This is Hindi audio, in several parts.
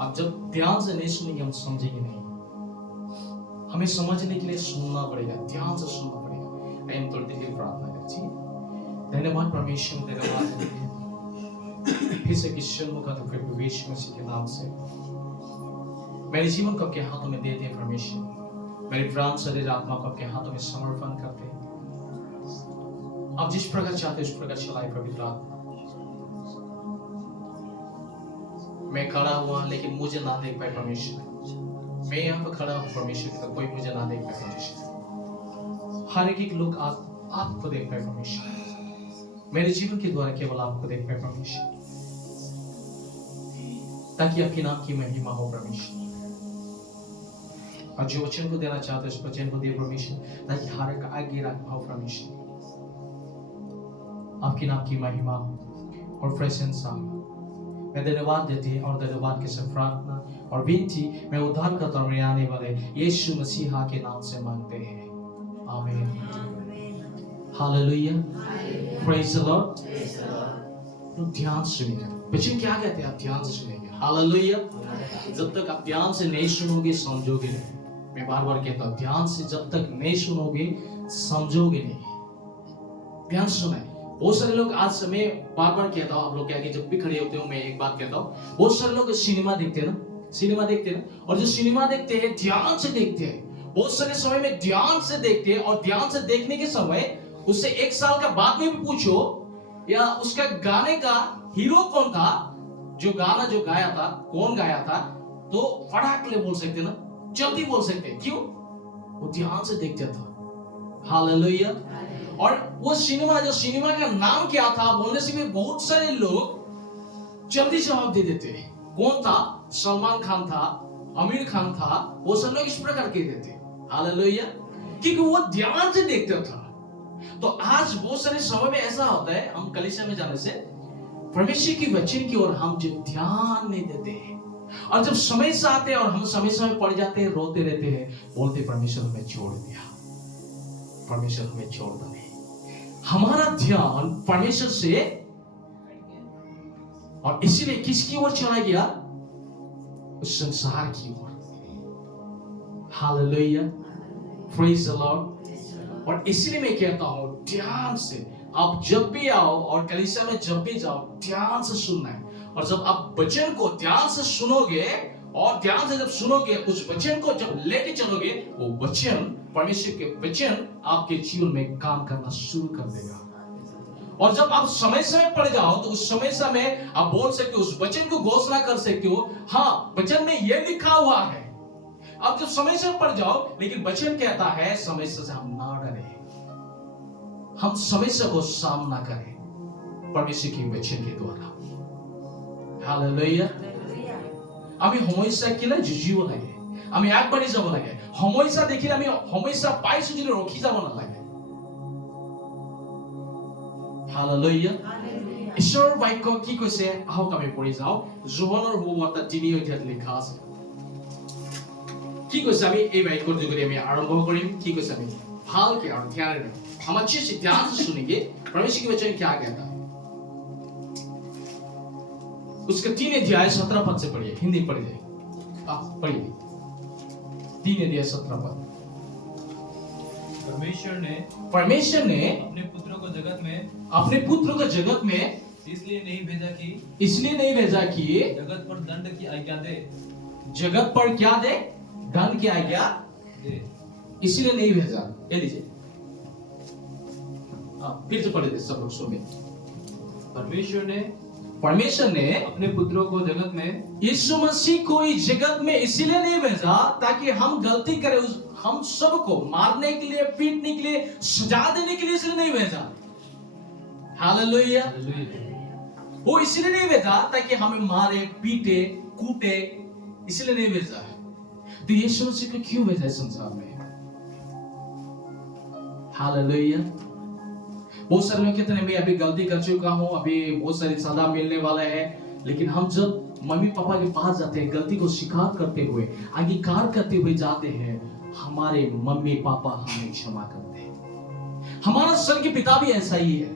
अब जब ध्यान से नहीं सुनेंगे हम समझेंगे नहीं। हमें समझने के लिए सुनना पड़ेगा, ध्यान से सुनना पड़ेगा। आइए हम थोड़ी देर के लिए प्रार्थना करें। धन्यवाद परमेश्वर, धन्यवाद फिर से किशन मुख तो प्रभु यीशु मसीह के नाम से मेरे जीवन को आपके हाथों में दे दे परमेश्वर। मेरे प्राण शरीर आत्मा को आपके हाथों में समर्पण करते हैं। आप जिस प्रकार चाहते उस प्रकार चलाए पवित्र आत्मा। मैं खड़ा हुआ लेकिन मुझे ना देख पाए परमेश्वर। मैं यहाँ पर खड़ा हूँ परमेश्वर, तो कोई मुझे ना देख पाए परमेश्वर। हर एक लोग आपको देख पाए परमेश्वर। मेरे जीवन के द्वारा केवल आपको देख पाए परमेश्वर, ताकि आपके नाम की महिमा हो परमेश्वर। और जो वचन को देना चाहते हैं उस वचन को दे परमेश्वर, ताकि हर एक आगे रखा हो परमेश्वर। आपके नाम की महिमा और प्रशंसा मैं धन्यवाद देती है और धन्यवाद के साथ प्रार्थना और विनती मैं उद्धारकर्ता में आने वाले यीशु मसीहा के नाम से मांगते हैं, आमीन। Hallelujah, praise the Lord. तो ध्यान सुनिए, बच्चे क्या कहते हैं, आप ध्यान से सुनेंगे। हालेलुया। जब तक आप ध्यान से नहीं सुनोगे समझोगे नहीं। मैं बार बार कहता हूँ, ध्यान से जब तक नहीं सुनोगे समझोगे नहीं। ध्यान सुनाए। बहुत सारे लोग आज समय बार बार कहता हूँ, आप लोग क्या कि जब भी खड़े होते हो मैं एक बात कहता हूँ, बहुत सारे लोग सिनेमा देखते हैं ना, सिनेमा देखते हैं ना, और जो सिनेमा देखते हैं ध्यान से देखते हैं। बहुत सारे समय में ध्यान से देखते हैं, और ध्यान से देखने के समय उससे 1 साल का बाद में भी पूछो या उसका गाने का हीरो कौन था, जो गाना जो गाया था कौन गाया था, तो फटाक ले बोल सकते ना, जल्दी बोल सकते। क्यों? वो ध्यान से देखता था। हालेलुया। और वो सिनेमा, जो सिनेमा का नाम क्या था बोलने से भी बहुत सारे लोग जल्दी जवाब दे देते हैं। कौन था? सलमान खान था, आमिर खान था, वो सब लोग इस प्रकार कह देते। हालेलुया। क्योंकि वो ध्यान से देखता था। तो आज बहुत सारे समय में ऐसा होता है, हम कलीसिया में जाने से परमेश्वर की वचन की ओर हम जो ध्यान नहीं देते हैं, और जब समय से आते हैं और हम समय समय पड़ जाते हैं, रोते रहते हैं, बोलते परमेश्वर हमें छोड़ दिया, परमेश्वर हमें छोड़ दिया। हमारा ध्यान परमेश्वर से, और इसीलिए किसकी ओर चला गया? उस संसार की ओर। Hallelujah, praise the lord. और इसीलिए मैं कहता हूं, ध्यान से आप जब भी आओ और कलीसिया में जब भी जाओ, ध्यान से सुनना है। और जब आप वचन को ध्यान से सुनोगे, और ध्यान से जब सुनोगे, उस वचन को जब लेके चलोगे, वो वचन, परमेश्वर के वचन आपके जीवन में काम करना शुरू कर देगा। और जब आप समय समय पड़ जाओ, तो उस समय समय आप बोल सकते हो, उस वचन को घोषणा कर सकते हो, हाँ वचन में ये लिखा हुआ है। अब जब समय से पड़ जाओ, लेकिन वचन कहता है समय से हम ना डरे, हम समस्या को सामना करें परमेश्वर की वचन के द्वारा। हालेलुया। আমি সমস্যা কিলে যুঁজিব লাগে, আমি আগবাঢ়ি যাব লাগে। সমস্যা দেখিলে আমি সমস্যা পাইছো যদি ৰখি যাব নালাগে। হালেলুয়া। ঈশ্বৰৰ বাক্য কি কৈছে, আহক আমি পঢ়ি যাওঁ। যোহনৰ সুবাৰ্তা 3 অধ্যায়ত লিখা আছে। কি কৈছে আমি এই বাক্যৰ যোগেদি আমি আৰম্ভ কৰিম। কি কৈছে আমি ভালকে আৰু ধ্যানেৰে हम अच्छे से ध्यान से सुनेंगे परमेश्वर के वचन क्या कहता है। उसका 3 अध्याय 17 पद से पढ़िए, हिंदी पढ़ जाए, आप पढ़िए। 3 अध्याय 17 पद। परमेश्वर ने अपने पुत्र को जगत में इसलिए नहीं भेजा कि जगत पर दंड की आज्ञा दे। जगत पर क्या दे? दंड की आज्ञा दे। इसलिए नहीं भेजा। ये लीजिए, फिर से पढ़े थे सब लोग सुनिए। परमेश्वर ने अपने पुत्रों को जगत में, यीशु मसीह को इस जगत में इसलिए नहीं भेजा ताकि हम गलती करें, हम सबको मारने के लिए, पीटने के लिए, सजा देने के लिए इसलिए नहीं भेजा। हालेलुया। वो इसलिए नहीं भेजा ताकि हमें मारे, पीटे, कूटे, इसलिए नहीं भेजा। तो यीशु मसीह को क्यों भेजा संसार में? हालेलुया। बहुत सारे लोग कहते हैं मैं अभी गलती कर चुका हूं, अभी बहुत सारी सजा मिलने वाला है, लेकिन हम जब मम्मी पापा के पास जाते हैं, गलती को स्वीकार करते हुए, अंगीकार करते हुए जाते हैं, हमारे मम्मी पापा हमें क्षमा करते हैं। हमारा स्वर्गीय पिता भी ऐसा ही है।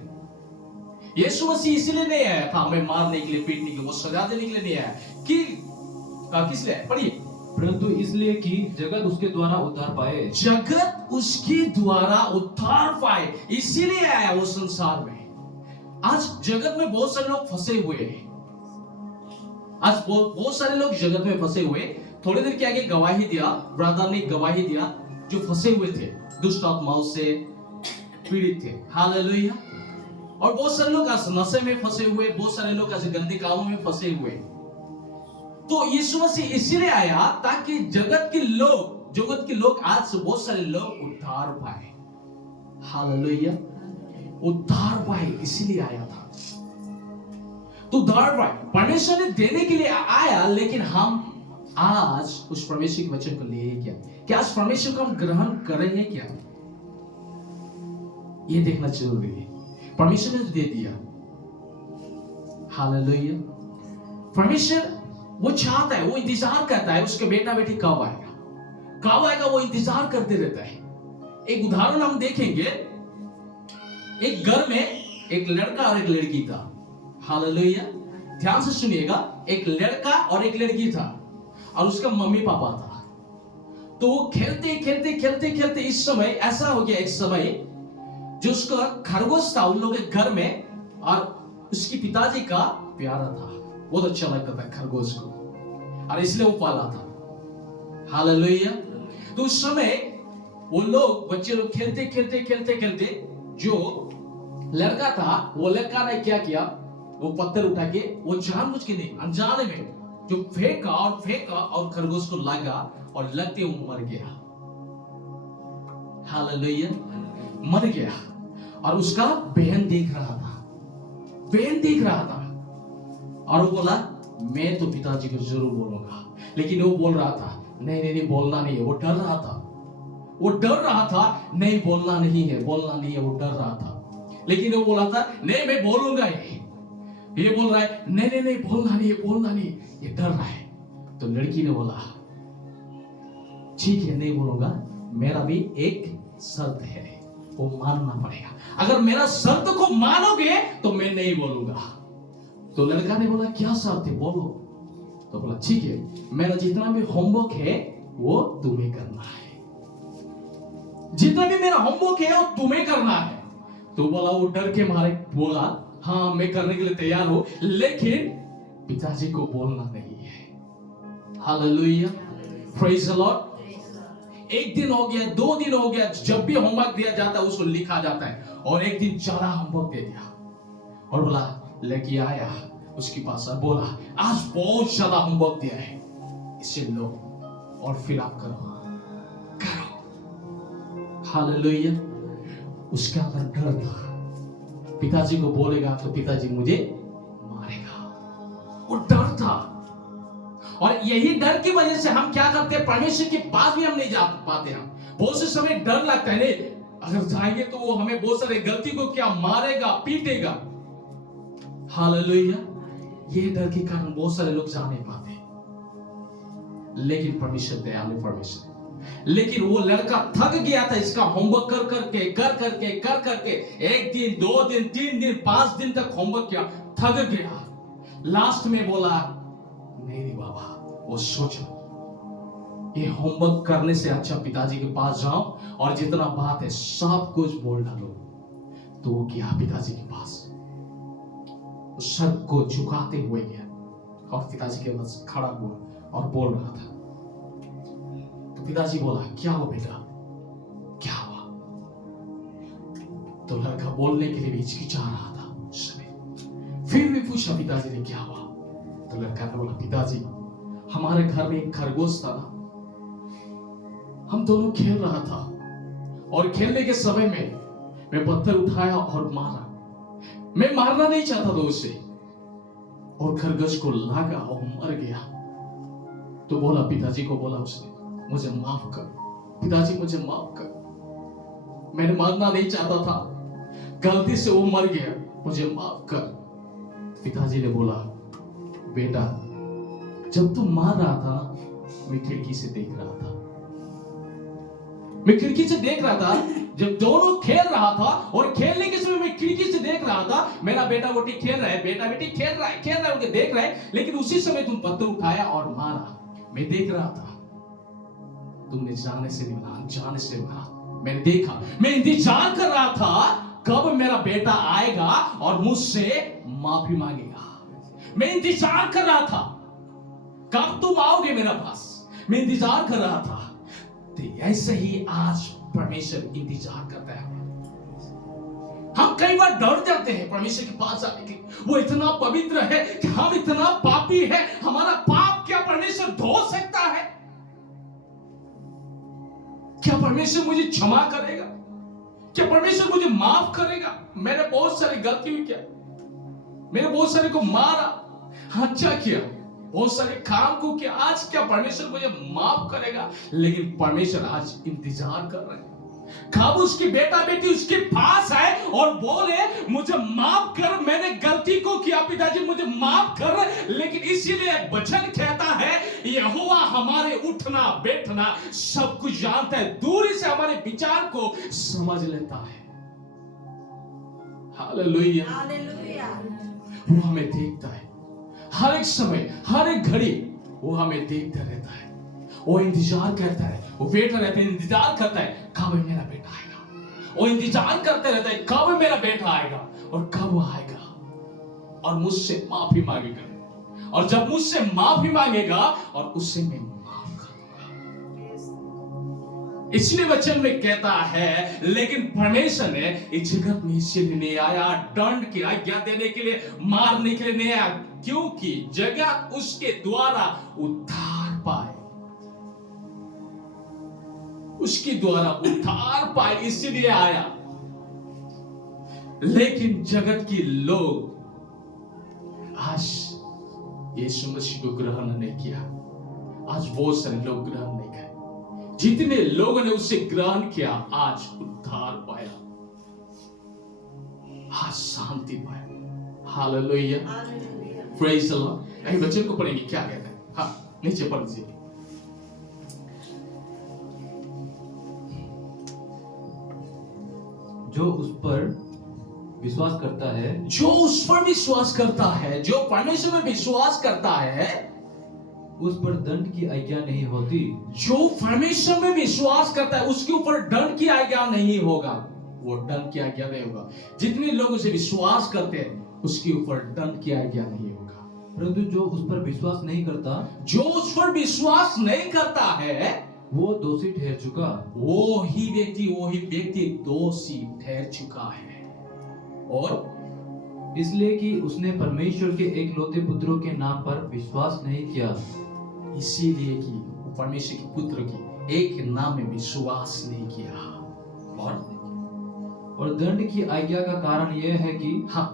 यीशु मसीह इसलिए नहीं आया था हमें मारने के लिए, पीटने के लिए, वो सजा देने के लिए नहीं आया कि किस लिए पढ़िए, परंतु इसलिए कि जगत उसके द्वारा उद्धार पाए। जगत उसके द्वारा उद्धार पाए, इसीलिए आया वो संसार में। आज जगत में बहुत सारे लोग फंसे हुए हैं। आज बहुत सारे लोग जगत में फंसे हुए। थोड़ी देर के आगे गवाही दिया, ब्रदर ने गवाही दिया, जो फंसे हुए थे, दुष्ट आत्माओं से पीड़ित थे। हालेलुया। और बहुत सारे लोग आज नशे में फंसे हुए, बहुत सारे लोग आज गंदे कामों में फंसे हुए। तो यीशु मसीह इसीलिए आया ताकि जगत के लोग आज से बहुत सारे लोग उद्धार पाए। हालेलुया, उद्धार पाए, इसीलिए आया था। तो उद्धार पाए परमेश्वर ने देने के लिए आया, लेकिन हम आज उस परमेश्वर के वचन को लिए क्या आज परमेश्वर को हम ग्रहण कर रहे हैं क्या, ये देखना जरूरी है। परमेश्वर ने दे दिया। हालेलुया। परमेश्वर वो चाहता है, वो इंतजार करता है उसके बेटा बेटी कब आएगा, वो इंतजार करते रहता है। एक उदाहरण हम देखेंगे। एक घर में एक लड़का और एक लड़की था। हालेलुया, ध्यान से सुनिएगा। एक लड़का और एक लड़की था और उसका मम्मी पापा था। तो वो खेलते इस समय ऐसा हो गया, एक समय जो उसका खरगोश था उन लोगों के घर में, और उसकी पिताजी का प्यारा था, बहुत अच्छा लगता था खरगोश को, और इसलिए वो पाला था। हालेलुया। तो उस समय वो लोग बच्चे लोग खेलते जो लड़का था, वो लड़का ने क्या किया, वो पत्थर उठा के, वो जानबूझ के नहीं, अनजाने में जो फेंका और खरगोश को लगा, और लगते वो मर गया। हालेलुया, मर गया। और उसका बहन देख रहा था और वो बोला मैं तो पिताजी को जरूर बोलूंगा, लेकिन वो बोल रहा था नहीं बोलना नहीं है। वो डर रहा था, नहीं बोलना नहीं है, वो डर रहा था। लेकिन वो बोला था नहीं मैं बोलूंगा। ये बोल रहा है नहीं बोलना नहीं, ये डर रहा है। तो लड़की ने बोला ठीक है नहीं बोलूंगा, मेरा भी एक शर्त है, वो मानना पड़ेगा। अगर मेरा शर्त को मानोगे तो मैं नहीं बोलूंगा। तो लड़का ने बोला क्या शर्त है बोलो। तो बोला ठीक है, मेरा जितना भी होमवर्क है वो तुम्हें करना है, जितना भी मेरा होमवर्क है वो तुम्हें करना है। तो बोला, वो डर के मारे बोला हाँ मैं करने के लिए तैयार हूं, लेकिन पिताजी को बोलना नहीं है। Hallelujah, praise the Lord. एक दिन हो गया, 2 दिन हो गया, जब भी होमवर्क दिया जाता है उसको लिखा जाता है। और एक दिन ज्यादा होमवर्क दे दिया और बोला, लड़की आया उसके पास और बोला आज बहुत ज्यादा होमवर्क दिया है, इसे लो और फिर आप करो। हालेलुया। उसके अंदर डर था, पिताजी को बोलेगा तो पिताजी मुझे मारेगा, वो डर था। और यही डर की वजह से हम क्या करते हैं, परमेश्वर के पास भी हम नहीं जा पाते। हम बहुत से समय डर लगता है, नहीं अगर जाएंगे तो वो हमें बहुत सारे गलती को क्या मारेगा, पीटेगा। हालेलुया। ये डर के कारण बहुत सारे लोग जा नहीं पाते। लेकिन परमेश्वर दयालु परमेश्वर। लेकिन वो लड़का थक गया था इसका होमवर्क कर करके 1 दिन 2 दिन 3 दिन 5 दिन तक होमवर्क किया, थक गया। लास्ट में बोला नहीं बाबा, वो सोचो ये होमवर्क करने से अच्छा पिताजी के पास जाओ और जितना बात है सब कुछ बोल डालो। तो वो गया पिताजी के पास, सर को झुकाते हुए गया और पिताजी के पास खड़ा हुआ और बोल रहा था। तो पिताजी बोला क्या हो बेटा, क्या हुआ? तो लड़का बोलने के लिए भी हिचकिचा रहा था उस समय। फिर भी पूछा पिताजी ने क्या हुआ? तो लड़का ने बोला पिताजी हमारे घर में एक खरगोश था ना, हम दोनों खेल रहा था और खेलने के समय में मैं पत्थर उठाया और मारा। मैं मारना नहीं चाहता था उसे और खरगोश को लगा और मर गया। तो बोला पिताजी को बोला उसने मुझे माफ कर पिताजी, मुझे माफ कर, मैंने मारना नहीं चाहता था, गलती से वो मर गया, मुझे माफ कर। पिताजी ने बोला बेटा जब तुम मार रहा था ना, मैं खिड़की से देख रहा था, जब दोनों खेल रहा था और खेलने के समय मैं खिड़की से देख रहा था, मेरा बेटा बेटी खेल रहा है, बेटा बेटी खेल रहा है, उनके देख रहा है। लेकिन उसी समय तुम पत्थर उठाया और मारा। मैं देख रहा था, तुमने जाने से नहीं माना, अनजाने से माना। मैंने देखा, मैं इंतजार कर रहा था कब मेरा बेटा आएगा और मुझसे माफी मांगेगा। मैं इंतजार कर रहा था कब तुम आओगे मेरे पास, मैं इंतजार कर रहा था। तो ऐसे ही आज परमेश्वर इंतजार करता है। हम कई बार डर जाते हैं परमेश्वर के पास आने के, वो इतना पवित्र है कि हम इतना पापी है, हमारा पाप क्या परमेश्वर धो सकता है? क्या परमेश्वर मुझे क्षमा करेगा? क्या परमेश्वर मुझे माफ करेगा? मैंने बहुत सारी गलती हुई, क्या मैंने बहुत सारे को मारा, अच्छा किया, बहुत सारे काम को किया, आज क्या परमेश्वर मुझे माफ करेगा? लेकिन परमेश्वर आज इंतजार कर रहे हैं कब उसकी बेटा बेटी उसके पास आए और बोले मुझे माफ कर, मैंने गलती को किया पिताजी मुझे माफ कर। लेकिन इसीलिए वचन कहता है यहोवा हमारे उठना बैठना सब कुछ जानता है, दूरी से हमारे विचार को समझ लेता है। Hallelujah, hallelujah. वो हमें देखता है हर एक समय, हर एक घड़ी वो हमें देखता रहता है। वो इंतजार करता है, वो वेट रहता है, इंतजार करता है कब मेरा बेटा आएगा। वो इंतजार करते रहता है कब मेरा बेटा आएगा और कब वो आएगा और मुझसे माफी मांगेगा। और जब मुझसे माफी मांगेगा और उससे मैं माफ करूंगा। इसलिए वचन में कहता है लेकिन परमेश्वर ने इस जगत में इसलिए नहीं आया दंड की आज्ञा देने के लिए, मारने के लिए नहीं आया, क्योंकि जगत उसके द्वारा उद्धार पाए, उसके द्वारा उद्धार पाए, इसलिए आया। लेकिन जगत के लोग आज यीशु मसीह को ग्रहण नहीं किया। आज बहुत सारे लोग ग्रहण नहीं किए। जितने लोगों ने उसे ग्रहण किया आज उद्धार पाया, आज शांति पाया। Hallelujah, praise the Lord. यही वचन को पढ़ेंगे, क्या कहते हैं? हाँ, नीचे पढ़ दीजिए। जो उस पर विश्वास करता है, जो उस पर विश्वास करता है, जो परमेश्वर में विश्वास करता है, उस पर दंड की आज्ञा नहीं होती। जो परमेश्वर में विश्वास करता है उसके ऊपर दंड की आज्ञा नहीं होगा, वो दंड की आज्ञा नहीं होगा। जितने लोग उसे विश्वास करते हैं उसके ऊपर दंड की आज्ञा नहीं होगा। परंतु जो उस पर विश्वास नहीं करता, जो उस पर विश्वास नहीं करता है वो दोषी ठहर चुका। वो ही व्यक्ति दोषी ठहर चुका है। और इसलिए कि उसने परमेश्वर के एकलौते पुत्रों के नाम पर विश्वास नहीं किया। इसीलिए कि परमेश्वर के पुत्र की एक नाम में विश्वास नहीं किया। और दंड की आज्ञा का कारण यह है कि हाँ,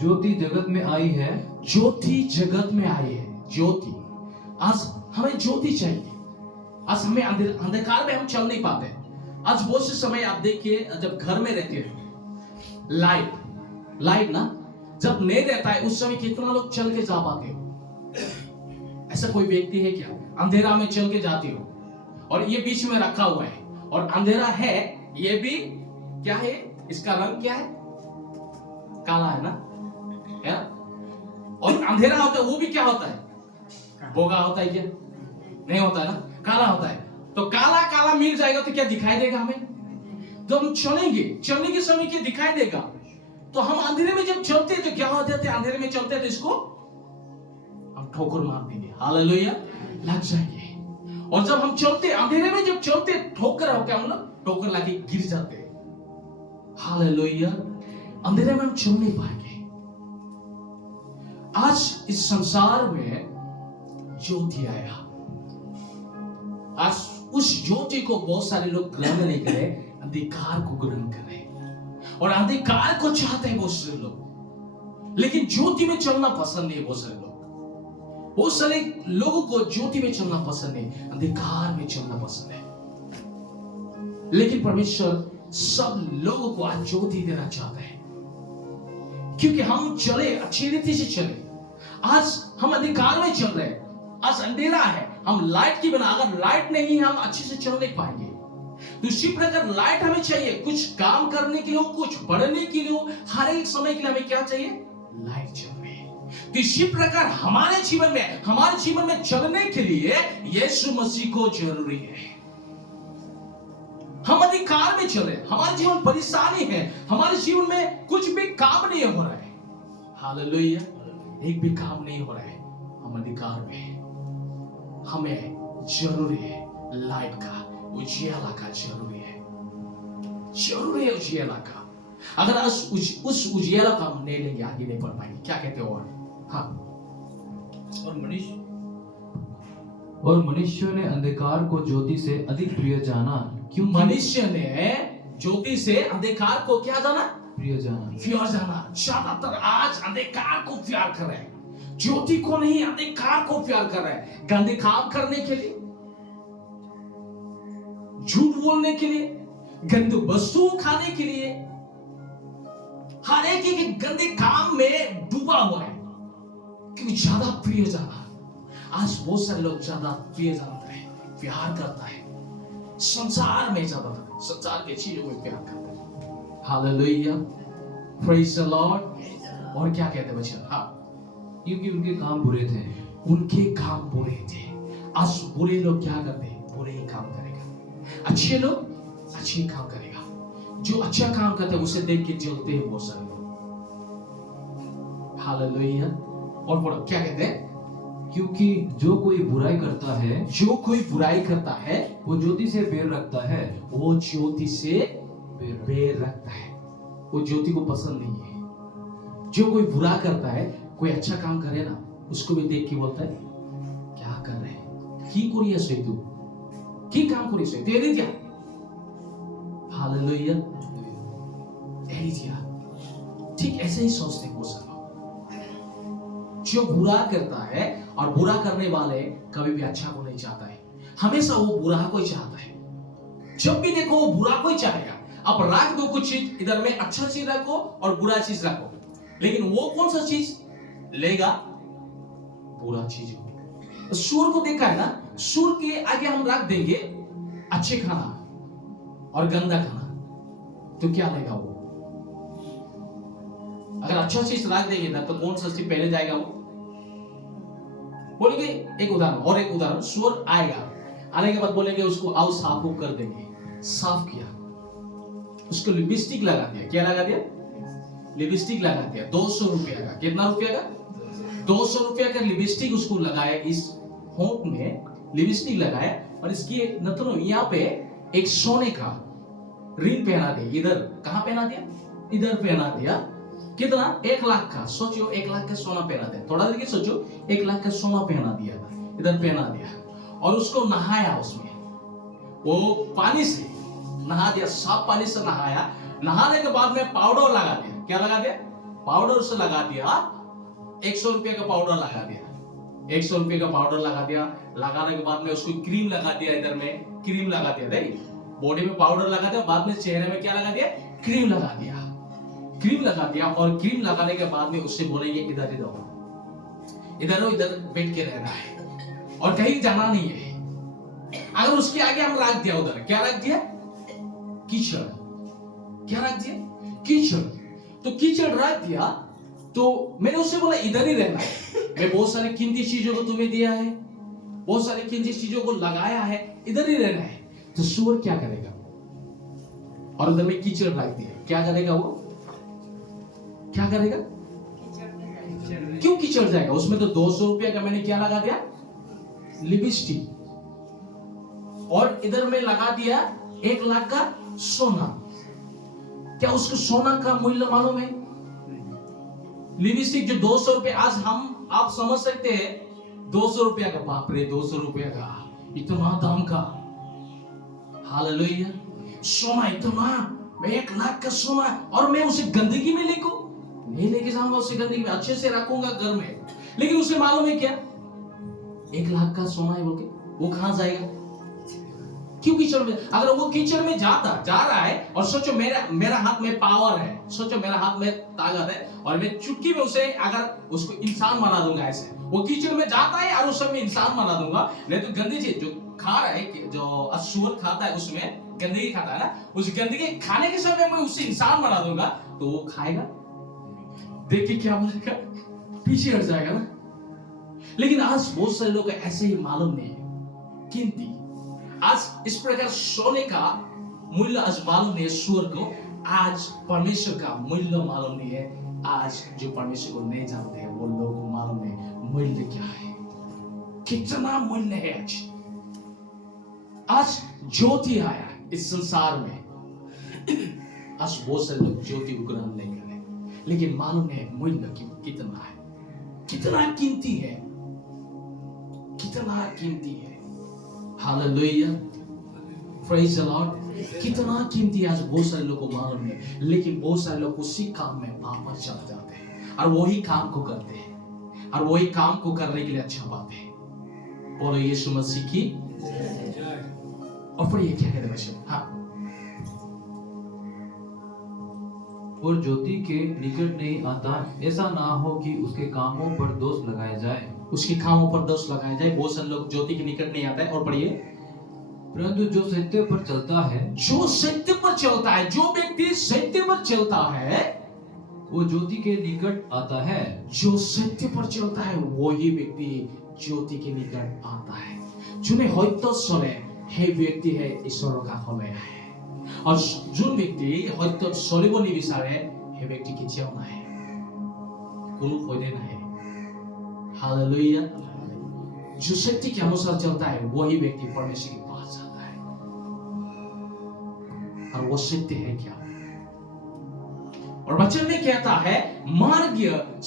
ज्योति जगत में आई है। ज्योति जगत में आई है। ज्योति, आज हमें ज्योति चाहिए। आज हमें अंधकार में हम चल नहीं पाते। आज बहुत से समय आप देखिए, जब घर में रहते हैं लाइट ना जब नहीं रहता है उस समय कितना लोग चल के जा पाते हो? ऐसा कोई व्यक्ति है क्या अंधेरा में चल के जाते हो? और ये बीच में रखा हुआ है और अंधेरा है, ये भी क्या है, इसका रंग क्या है? काला है ना, है? और अंधेरा होता है वो भी क्या होता है? बोगा होता है क्या? नहीं होता है ना, काला होता है। तो काला काला मिल जाएगा तो क्या दिखाई देगा हमें? तो हम चलने के समय क्या दिखाई देगा? तो हम अंधेरे में जब चलते हैं तो क्या हो जाते हैं? अंधेरे में चलते हैं तो इसको हम ठोकर मार देंगे। हालेलुया, लग जाएंगे। और जब हम चलते अंधेरे में जब चलते ठोकर हो क्या हम लोग ठोकर लगे गिर जाते हैं। हालेलुया, अंधेरे में हम चल नहीं पाएंगे। आज इस संसार में ज्योति आया। आज उस ज्योति को बहुत सारे लोग ग्रहण नहीं करें, अंधकार को ग्रहण करें। और अंधकार को चाहते हैं बहुत सारे लोग, लेकिन ज्योति में चलना पसंद नहीं है। बहुत सारे लोगों को ज्योति में चलना पसंद नहीं, अंधकार में चलना पसंद है। लेकिन परमेश्वर सब लोगों को आज ज्योति देना चाहता है, क्योंकि हम चले अच्छी रीति से चले। आज हम अंधकार में चल रहे हैं, आज अंधेरा है, हम लाइट की बिना, अगर लाइट नहीं है हम अच्छे से चल नहीं पाएंगे। तो इसी प्रकार लाइट हमें चाहिए, कुछ काम करने के लिए, कुछ पढ़ने के लिए, हर एक समय के लिए हमें क्या चाहिए? लाइट चाहिए। तो इसी प्रकार हमारे जीवन में चलने के लिए यीशु मसीह को जरूरी है। हम अधिकार में चले, हमारे जीवन परेशानी है, हमारे जीवन में कुछ भी काम नहीं हो रहा है, हालेलुया, एक भी काम नहीं हो रहा है, हम अधिकार में हैं। हमें जरूरी है लाइट का, उजियाला का जरूरी है उजियाला का। अगर उस उजियाला का हम नहीं लेंगे आगे नहीं बढ़ पाएंगे। क्या कहते हो? हाँ, और मनुष्य ने अंधकार को ज्योति से अधिक प्रिय जाना, क्यों? मनुष्य ने ज्योति से अंधकार को क्या जाना? प्रिय जाना। ज्यादातर आज अंधकार को प्यार कर रहे हैं, ज्योति को नहीं, अंधकार को प्यार कर रहे हैं। गंदे काम करने के लिए, झूठ बोलने के लिए, गंदे वस्तु खाने के लिए, हर एक गंदे काम में डूबा हुआ है, क्योंकि ज्यादा प्रिय जाना। आज बहुत सारे लोग ज्यादा प्रिय जानते हैं, प्यार करता है संसार में, ज्यादा संसार के चीजों में प्यार करता है। Hallelujah, praise the lord. और क्या कहते हैं बच्चे? हाँ, क्योंकि उनके काम बुरे थे। उनके काम बुरे थे। आज बुरे लोग क्या करते हैं? बुरे ही काम करेगा। अच्छे लोग अच्छे काम करेगा। जो अच्छा काम करते हैं उसे देख के जलते हैं बहुत सारे लोग। हालेलुया। और बोलो, क्या कहते हैं? क्योंकि जो कोई बुराई करता है वो ज्योति से बैर रखता है। वो ज्योति से बैर रखता है, वो ज्योति को पसंद नहीं है। जो कोई बुरा करता है, कोई अच्छा काम करे ना, उसको भी देख के बोलता है क्या कर रहे हैं, की करिए से तू, की काम करिए से तेरे क्या। हालेलुया, ठीक ऐसे ही सोचते हैं वो सब। जो बुरा करता है और बुरा करने वाले कभी भी अच्छा को नहीं चाहता है, हमेशा वो बुरा को ही चाहता है। जब भी देखो वो बुरा को ही चाहेगा। अब रख दो कुछ चीज, इधर में अच्छा चीज रखो और बुरा चीज रखो, लेकिन वो कौन सा चीज लेगा? बुरा चीज। सूर को देखा है ना, सूर के आगे हम रख देंगे अच्छे खाना और गंदा खाना, तो क्या लेगा वो? अगर अच्छा चीज रख देंगे ना, तो कौन सा चीज पहले जाएगा? वो बोलेंगे, एक उदाहरण, सूर आएगा, आने के बाद बोलेंगे उसको आओ साफ कर देंगे। साफ किया, उसको लिपस्टिक लगा दिया। क्या लगा दिया? लिपस्टिक लगा दिया। 200 रुपया का, कितना रुपया का? 200 रुपया का लिपस्टिक उसको लगाया, इस होंठ में लिपस्टिक लगाया, और इसकी नथनों यहाँ पे एक सोने का रिंग पहना दिया। इधर कहाँ पहना दिया? इधर पहना दिया। कितना? 1 लाख का। सोचो, 1 लाख का सोना पहना दिया। थोड़ा देखिए, सोचो 1 लाख का सोना पहना दिया था, इधर पहना दिया, और उसको नहाया उसमें, वो पानी से नहा दिया, साफ पानी से नहाया। नहाने के बाद में पाउडर लगा दिया। क्या लगा दिया? पाउडर से लगा दिया। 100 रुपये का पाउडर लगा दिया। 100 रुपये का पाउडर लगा दिया। लगाने के बाद में उसको क्रीम लगा दिया, इधर में क्रीम लगा दिया, नहीं बॉडी में पाउडर लगा दिया, बाद में चेहरे में क्या लगा दिया? क्रीम लगा दिया। क्रीम लगा दिया, और क्रीम लगाने के बाद में उससे बोलेंगे इधर इधर बैठ के रहना है और कहीं जाना नहीं है। अगर उसके आगे हम रख दिया, उधर क्या रख दिया? कीचड़। क्या रख दिया? कीचड़। तो कीचड़ रख दिया, तो मैंने उससे बोला इधर ही रहना है। मैं बहुत सारी कीमती चीजों को तुम्हें दिया है, बहुत सारी कीमती चीजों को लगाया है, इधर ही रहना है। तो सूअर क्या करेगा? और उधर में कीचड़ रख दिया, क्या करेगा वो? क्या करेगा? क्यों कीचड़ जाएगा? उसमें तो 200 रुपया का मैंने क्या लगा दिया? लिपस्टिक। और इधर में लगा दिया 1 लाख का सोना। क्या उसको सोना का मूल्य मालूम है? लिपस्टिक जो 200 रुपये, आज हम आप समझ सकते हैं 200 रुपया का, बाप रे 200 रुपया का, इतना दाम का। हालेलुया। सोना इतना, 1 लाख का सोना, और मैं उसे गंदगी में नहीं लेके जाऊंगा, उसे गंदगी में अच्छे से रखूंगा घर में। लेकिन उसे मालूम है क्या? 1 लाख का सोना है बोल के वो कहां जाएगा? क्यों कीचड़ में? अगर वो कीचड़ में जा रहा है, और सोचो मेरा हाथ में पावर है, सोचो मेरा हाथ में ताकत है, और मैं चुटकी में उसे अगर उसको इंसान बना दूंगा, ऐसे वो कीचड़ में जाता है और उस समय इंसान बना दूंगा। नहीं तो गंदी चीज जो खा रहा है, जो सूअर खाता है उसमें गंदगी खाता है ना, उस गंदगी खाने के समय मैं उसे इंसान बना दूंगा, तो वो खाएगा। देख के क्या बोलेगा? पीछे हट जाएगा ना। लेकिन आज बहुत सारे लोग ऐसे ही मालूम नहीं है कीमती। आज इस प्रकार सोने का मूल्य आज मालूम नहीं है सुअर को, आज परमेश्वर का मूल्य मालूम नहीं है। आज जो परमेश्वर को नहीं जानते हैं वो लोगों को मालूम नहीं मूल्य क्या है, कितना मूल्य है। आज ज्योति आया इस संसार में। आज बहुत सारे लोग ज्योति को ग्रहण नहीं कर रहे, लेकिन मालूम है मूल्य कितना है, कितना कीमती है, कितना कीमती है। Hallelujah, praise the Lord. कितना कीमती आज बहुत सारे लोगों को मालूम है, लेकिन बहुत सारे लोग उसी काम में वापस चले जाते हैं और वही काम को करते हैं और वही काम को करने के लिए अच्छा बात है। बोलो यीशु मसीह की। और फिर ये क्या कहते हैं बच्चे? हाँ, और ज्योति के निकट नहीं आता, ऐसा ना हो कि उसके कामों पर दोष लगाया जाए। उसके कामों पर दोष लगाया जाए। बहुत सारे लोग ज्योति के निकट नहीं आता है। और पढ़िए, परंतु जो सत्य पर चलता है, जो सत्य पर चलता है, जो व्यक्ति सत्य पर चलता है वो ज्योति के निकट आता है। जो सत्य पर चलता है वही व्यक्ति ज्योति के निकट आता है। যোনে সত্য চলে সেই ব্যক্তি হে ঈশ্বৰৰ কাষলৈ আহে, আৰু যোন ব্যক্তি সত্যত চলিব নিবিচাৰে সেই ব্যক্তি কেতিয়াও নাহে, কোনো পদে নাহে। हालेलुया। जो सत्य के अनुसार चलता है वही व्यक्ति परमेश्वर के पास जाता है। और वो सत्य है क्या? और वचन में कहता है मार्ग,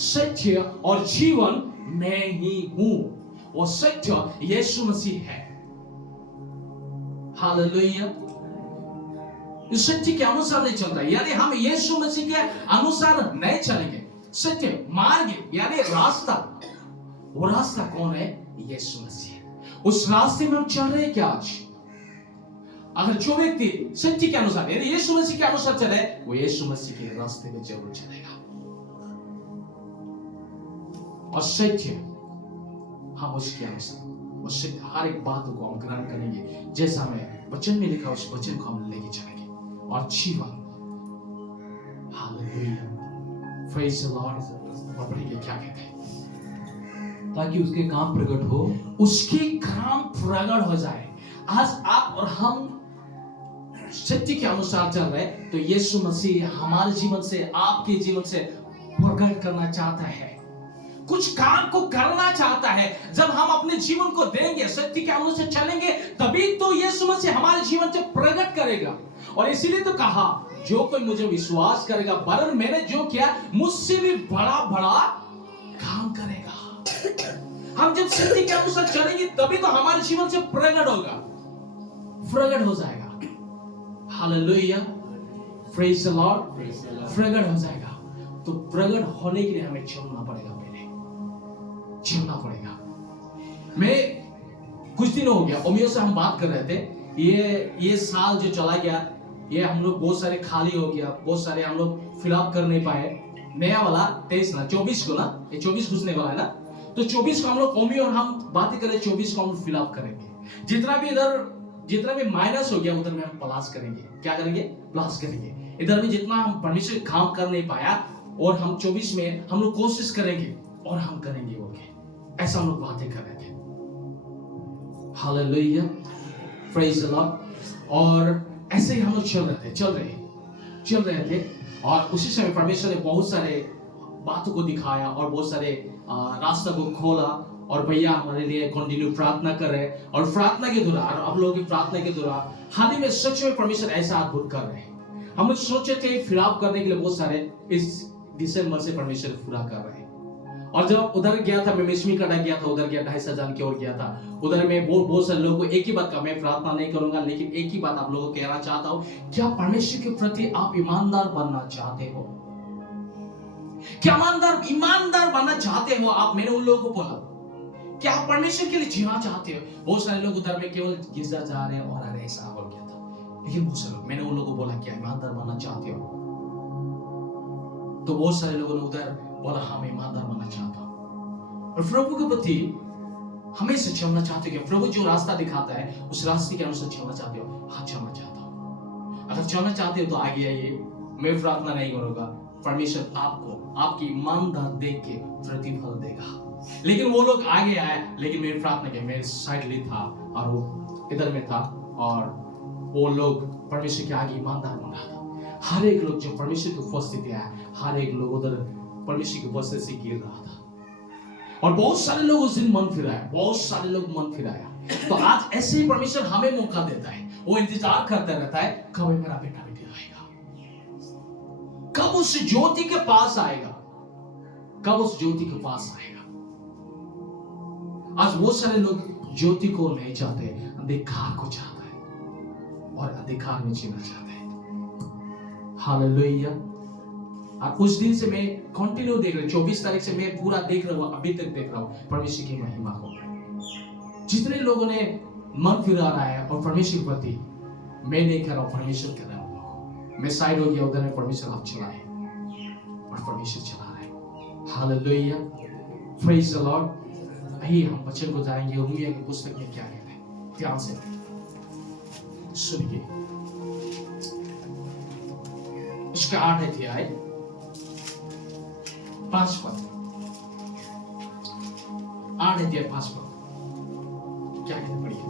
सत्य और जीवन मैं ही हूं। वो सत्य यीशु मसीह है। हालेलुया। इस सत्य के अनुसार नहीं चलता, यानी हम यीशु मसीह के अनुसार नहीं चलेंगे। सत्य मार्ग यानी रास्ता, वो रास्ता कौन है? यीशु मसीह। उस रास्ते में हम चल रहे हैं क्या आज? अगर जो व्यक्ति सत्य के अनुसार यानी यीशु मसीह के अनुसार चले वो यीशु मसीह के रास्ते में जरूर चलेगा। और सत्य हम उसके अनुसार उससे हर एक बात को हम ग्रहण करेंगे जैसा हमें वचन में लिखा उस वचन को हम लेके चलेंगे। और जीवन, हालेलुया, प्रेज द लॉर्ड। और पढ़िए क्या कहते हैं, ताकि उसके काम प्रकट हो, उसके काम प्रकट हो जाए। आज आप और हम सत्य के अनुसार चल रहे तो यीशु मसीह हमारे जीवन से, आपके जीवन से प्रकट करना चाहता है, कुछ काम को करना चाहता है। जब हम अपने जीवन को देंगे, सत्य के अनुसार चलेंगे, तभी तो यीशु मसीह हमारे जीवन से प्रकट करेगा। और इसीलिए तो कहा जो कोई मुझे विश्वास करेगा, वरन मैंने जो किया मुझसे भी बड़ा बड़ा काम करेगा। हम जब सत्य के अनुसार चलेंगे तभी तो हमारे जीवन से प्रकट होगा, प्रकट हो जाएगा। Hallelujah, praise the Lord. प्रकट हो जाएगा। तो प्रकट होने के लिए हमें चलना पड़ेगा, पहले चलना पड़ेगा। मैं कुछ दिन हो गया ओमियो से हम बात कर रहे थे। ये साल जो चला गया, ये हम लोग बहुत सारे खाली हो गया, बहुत सारे हम लोग फिलअप कर नहीं पाए। नया वाला 23 ना 24 को ना, ये 24 घुसने वाला है ना, तो 24 को हम लोग ओमियो और हम बातें करें, 24 को हम फिलअप करेंगे। जितना भी माइनस हो गया उधर में हम प्लस करेंगे। क्या करेंगे? प्लस करेंगे। इधर में जितना हम परमेश्वर काम कर नहीं पाया और हम 24 में हम लोग कोशिश करेंगे और हम करेंगे। ओके, ऐसा हम लोग बातें कर रहे थे। Hallelujah, praise the lord. और ऐसे ही हम लोग चल रहे थे और उसी समय परमेश्वर ने बहुत सारे बातों को दिखाया और बहुत सारे रास्ता को खोला। और भैया हमारे लिए कंटिन्यू प्रार्थना कर रहे हैं। और प्रार्थना के दौरान, आप लोगों की प्रार्थना के दौरान हाल ही में सच में परमेश्वर ऐसा अद्भुत कर रहे हैं। हम लोग सोचे थे फिलअप करने के लिए बहुत सारे, इस दिसंबर से परमेश्वर पूरा कर रहे हैं। और जब उधर गया था, मैं मिसमी कटा गया था, उधर गया 2.5 जान की ओर गया था। उधर में बहुत सारे लोगों को एक ही बात का, मैं प्रार्थना नहीं करूंगा लेकिन एक ही बात आप लोगों को कहना चाहता हूं, क्या परमेश्वर के प्रति आप ईमानदार बनना चाहते हो? क्या ईमानदार बनना चाहते हो आप? मैंने उन लोगों को बोला, क्या आप परमेश्वर के लिए जीना चाहते हो? बहुत सारे लोग उधर में केवल गिरजा जा रहे हैं और ऐसा हो गया था। लेकिन बहुत सारे लोग, मैंने उन लोगों को बोला क्या ईमानदार बनना चाहते हो? तो बहुत सारे लोगों ने उधर बोला हम ईमानदार बनना चाहता हूं और प्रभु के प्रति हमेशा चलना चाहते हो। प्रभु जो रास्ता दिखाता है उस रास्ते के अनुसार चलना चाहते हो? हाँ, चलना चाहता हूं। अगर चलना चाहते हो तो आगे आइए, मैं प्रार्थना नहीं करूंगा, परमेश्वर आपको आपकी ईमानदार देख के प्रतिफल देगा। लेकिन वो लोग आगे आए, लेकिन मेरी प्रार्थना के मेरे साइडली था और वो इधर में था, और वो लोग परमेश्वर के आगे ईमानदार बन रहा था। हर एक लोग जो परमेश्वर की उपस्थिति आया, हर एक लोग उधर परमेश्वर की उपस्थिति से गिर रहा था, और बहुत सारे लोग उस दिन मन फिराया, बहुत सारे लोग मन फिराया। तो आज ऐसे ही परमेश्वर हमें मौका देता है, वो इंतजार करता रहता है कब मेरा बेटा बेटी आएगा, कब उस ज्योति के पास आएगा, कब उस ज्योति के पास आएगा। आज बहुत सारे लोग ज्योति को नहीं चाहते, अंधकार को चाहता है और अंधकार में जीना चाहते हैं। हालेलुया। और उस दिन से मैं कंटिन्यू देख रहा हूं, 24 तारीख से मैं पूरा देख रहा हूं, अभी तक देख रहा हूं परमेश्वर की महिमा को। जितने लोगों ने मन फिरा रहा है और परमेश्वर के प्रति, मैं नहीं कर रहा हूं, परमेश्वर कर रहा हूं। मैं साइड हो गया, उधर में परमेश्वर आप चलाए और परमेश्वर चला रहे हैं। Hallelujah, praise the Lord. आइए हम वचन को जाएंगे, उम्मीद की पुस्तक में क्या कहते हैं, ध्यान से सुनिए। इसका 8 अध्याय 5 पद, 8 अध्याय 5 पद क्या कहते, पढ़िए।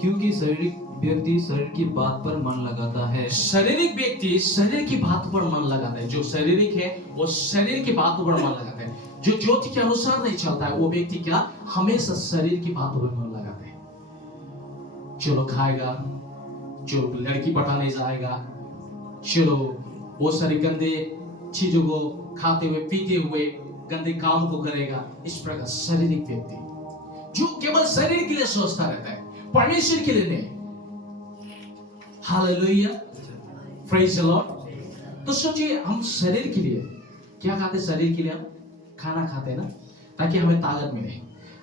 क्योंकि शारीरिक व्यक्ति शरीर की बात पर मन लगाता है। शारीरिक व्यक्ति शरीर की बात पर मन लगाता है। जो शारीरिक है वो शरीर की बातों पर मन लगाता है। जो ज्योति के अनुसार नहीं चलता है वो व्यक्ति क्या, हमेशा शरीर की बातों पर मन लगाता है। चलो खाएगा, जो लड़की पटाने जाएगा, चलो बहुत सारी गंदे चीजों को खाते हुए पीते हुए गंदे काम को करेगा। इस प्रकार शारीरिक व्यक्ति जो केवल शरीर के लिए सोचता रहता है, परमेश्वर के लिए नहीं। Hallelujah, praise the Lord. तो सोचिए, हम शरीर के लिए क्या खाते हैं? शरीर के लिए हम खाना खाते हैं ना, ताकि हमें ताकत मिले।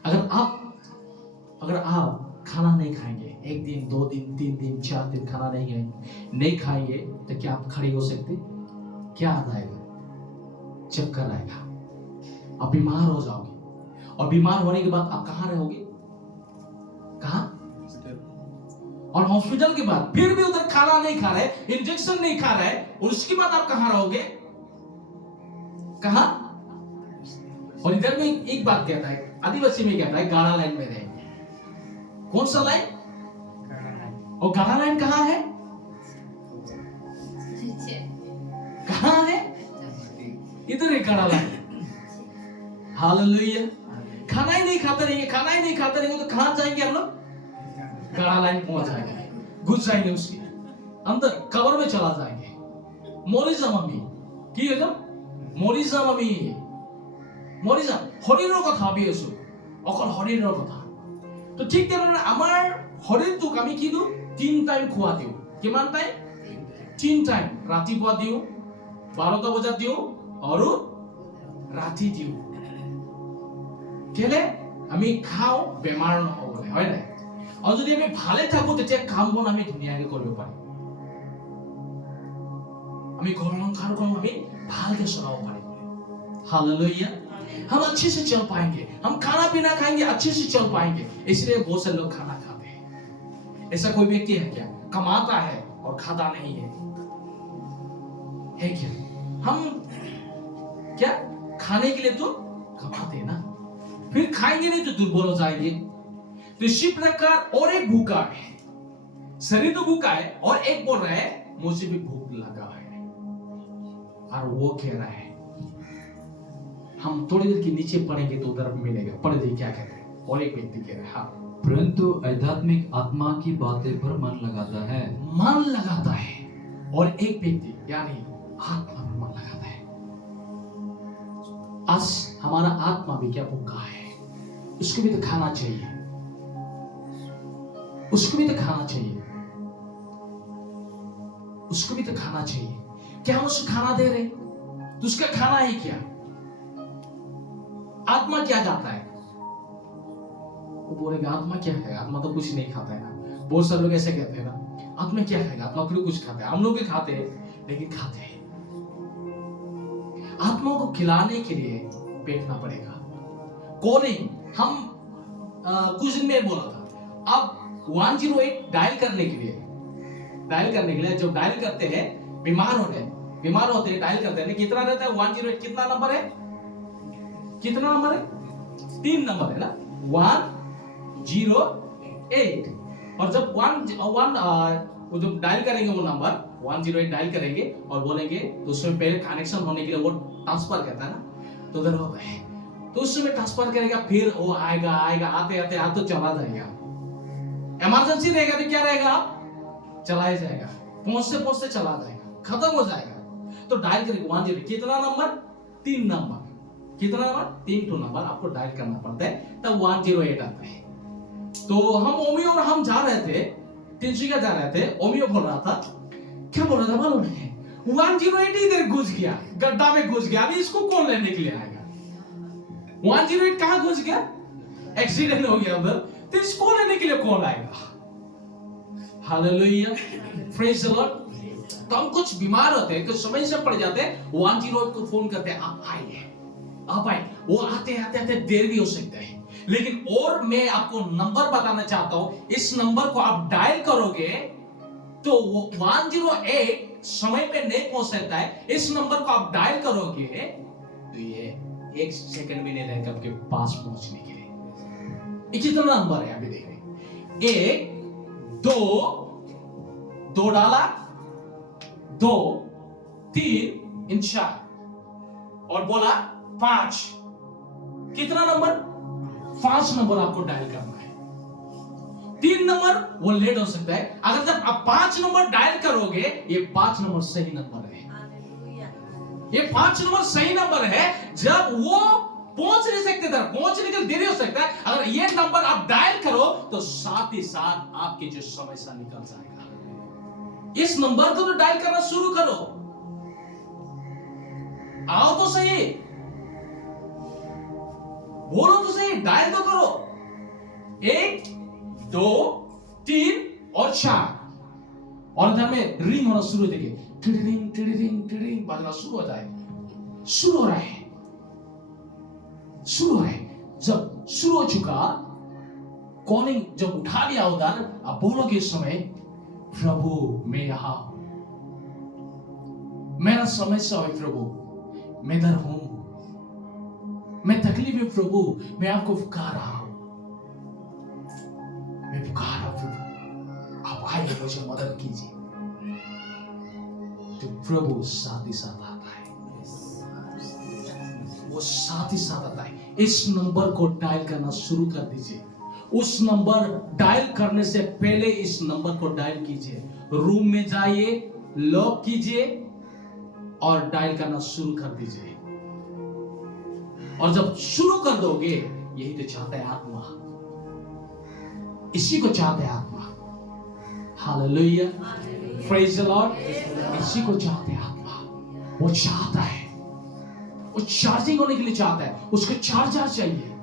अगर आप खाना नहीं खाएंगे, 1 दिन 2 दिन 3 दिन 4 दिन खाना नहीं खाएंगे, तो क्या आप खड़े हो सकते? क्या आएगा? चक्कर आएगा, आप बीमार हो जाओगे, और बीमार होने के बाद आप कहाँ रहोगे? कहाँ? और हॉस्पिटल के बाद फिर भी उधर खाना नहीं खा रहे, इंजेक्शन नहीं खा रहे, और उसके बाद आप कहाँ रहोगे? कहाँ? और इधर में एक बात कहता है, आदिवासी में कहता है गाढ़ा लाइन में रहेंगे। कौन सा लाइन? और गाढ़ा लाइन कहाँ है? कहाँ है? इधर है गाढ़ा लाइन। हालेलुया। खाना ही नहीं खाते रहेंगे तो कहाँ जाएंगे हम लोग? गाढ़ा लाइन पहुंच जाएंगे, घुस जाएंगे, उसके अंदर कब्र में चला जाएंगे। मोरिजा मम्मी की है ना, मोरिजा मम्मी মৰিযা শৰীৰৰ কথা ভাবি আছো, অকল শৰীৰৰ কথা। তো ঠিক তেনেদৰে আমাৰ শৰীৰটোক আমি কি দিওঁ? 3 টাইম খোৱা দিওঁ। কিমান টাইম? 3 টাইম। ৰাতিপুৱা দিওঁ, 12টা বজাত দিওঁ, আৰু ৰাতি দিওঁ। কেলে? আমি খাওঁ বেমাৰ নহ'বলৈ, হয় নাই? আৰু যদি আমি ভালে থাকো তেতিয়া কামবোৰ আমি ধুনীয়াকৈ কৰিব পাৰিম। আমি ঘৰ সংসাৰখন আমি ভালকৈ চলাব পাৰিম। हालेलुया। हम अच्छे से चल पाएंगे, हम खाना पीना खाएंगे, अच्छे से चल पाएंगे। इसलिए बहुत से लोग खाना खाते हैं। ऐसा कोई व्यक्ति है क्या कमाता है और खाता नहीं है? है क्या? हम क्या खाने के लिए तो कमाते हैं ना, फिर खाएंगे नहीं तो दुर्बल हो जाएंगे। तो इसी प्रकार और एक भूखा है, शरीर तो भूखा है, और एक बोल रहा है मुझे भी भूख लगा है, और वो कह रहा है। हम थोड़ी देर के नीचे पढ़ेंगे तो उधर मिलेगा। पढ़ देखिए क्या कहते हैं। और एक व्यक्ति कह रहा है, हाँ, परंतु आध्यात्मिक आत्मा की बातें पर मन लगाता है। मन लगाता है। और एक व्यक्ति यानी आत्मा पर मन लगाता है। आज हमारा आत्मा भी क्या भूखा है, उसको भी तो खाना चाहिए, उसको भी तो खाना चाहिए, उसको भी तो खाना चाहिए। क्या हम उसको खाना दे रहे? तो उसका खाना ही क्या? आत्मा क्या खाता है? वो बोलेगा आत्मा क्या खाएगा? आत्मा तो कुछ नहीं खाता है ना। बहुत सारे लोग ऐसे कहते हैं ना, आत्मा क्या खाएगा? आत्मा तो कुछ खाता है। हम लोग भी खाते हैं, लेकिन खाते हैं। आत्मा को खिलाने के लिए बैठना पड़ेगा। कॉलिंग हम कुछ दिन में बोला था, अब 108 डायल करने के लिए जब डायल करते हैं, बीमार होने बीमार होते हैं डायल करते हैं, कितना रहता है 108? कितना नंबर है? कितना नंबर है? 3 नंबर है ना, 108। और जब वो जब डायल करेंगे वो नंबर 108 डायल करेंगे और बोलेंगे, तो उसमें पहले कनेक्शन होने के लिए वो ट्रांसफर करता है ना, तो उधर होता है, तो उसमें ट्रांसफर करेगा, फिर वो आएगा आते आते चला जाएगा। इमरजेंसी रहेगा तो क्या रहेगा? चला ही जाएगा, पहुंचते चला जाएगा, खत्म हो जाएगा। तो डायल करेंगे 108, कितना नंबर? 3 नंबर। कितना नंबर? 3 नंबर आपको डायल करना पड़ता है, तब 108 आता है। तो हम ओमियो और हम जा रहे थे, तिनसुकिया जा रहे थे, ओमियो बोल रहा था, क्या बोल रहा था मालूम है? 108 इधर घुस गया, गड्ढा में घुस गया, अभी इसको कौन लेने के लिए आएगा? 108 कहां घुस गया? एक्सीडेंट हो गया उधर, तो इसको लेने के लिए कौन आएगा? Hallelujah, praise the Lord. तो हम कुछ बीमार होते हैं, कुछ समस्या पड़ जाते हैं, 108 को फोन करते हैं, आप आइए। वो आते देर भी हो सकता है, लेकिन और मैं आपको नंबर बताना चाहता हूं, इस नंबर को आप डायल करोगे तो वो 108 समय पे नहीं पहुंच सकता है। इस नंबर को आप डायल करोगे तो ये 1 सेकंड भी नहीं लगेगा आपके पास पहुंचने के लिए। ये कितना नंबर है अभी देख रहे हैं, 1 2 डाला, 2 3 4 और बोला 5। कितना नंबर? 5 नंबर आपको डायल करना है। 3 नंबर वो लेट हो सकता है, अगर जब आप 5 नंबर डायल करोगे, ये 5 नंबर सही नंबर है। ये 5 नंबर सही नंबर है, जब वो पहुंच नहीं सकते था, पहुंचने के लिए देरी हो सकता है, अगर ये नंबर आप डायल करो तो साथ ही साथ आपकी जो समस्या निकल जाएगा। इस नंबर को तो डायल करना शुरू करो, आओ तो सही, बोलो तो सही, डायल तो करो। 1 2 3 और 4 और इधर में रिंग होना शुरू हो जाएगी, टिडिंग बजना शुरू हो जाए, शुरू हो रहा है। जब शुरू हो चुका, कॉलिंग जब उठा लिया उधर, अब बोलोगे इस समय, प्रभु मैं यहां, मेरा समस्या है प्रभु, मैं इधर हूं, मैं तकलीफ में प्रभु, मैं आपको पुकार रहा हूं, मैं पुकार रहा हूं प्रभु, आप आइए मुझे मदद कीजिए। तो प्रभु साथ ही साथ आता है, वो साथ ही साथ आता है। इस नंबर को डायल करना शुरू कर दीजिए। उस नंबर डायल करने से पहले इस नंबर को डायल कीजिए, रूम में जाइए, लॉक कीजिए और डायल करना शुरू कर दीजिए। और जब शुरू कर दोगे, यही तो चाहता है आत्मा, इसी को चाहता है आत्मा। Hallelujah, praise the Lord. इसी को चाहते हैं आत्मा, वो चाहता है, वो चार्जिंग होने के लिए चाहता है, उसको चार्जर चाहिए।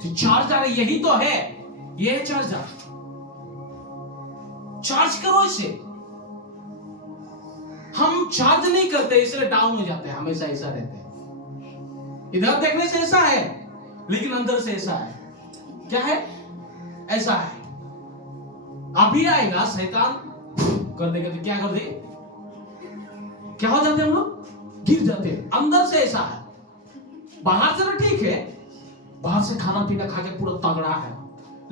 तो चार्जर यही तो है, ये है चार्जर। चार्ज करो इसे। हम चार्ज नहीं करते इसलिए डाउन हो जाते हैं, हमेशा ऐसा रहते हैं। इधर देखने से ऐसा है, लेकिन अंदर से ऐसा है। क्या है? ऐसा है। अभी आएगा शैतान कर देगा, तो क्या कर दे, क्या हो जाते हैं हम लोग, गिर जाते हैं। अंदर से ऐसा है, बाहर से तो ठीक है, बाहर से खाना पीना खा के पूरा तगड़ा है,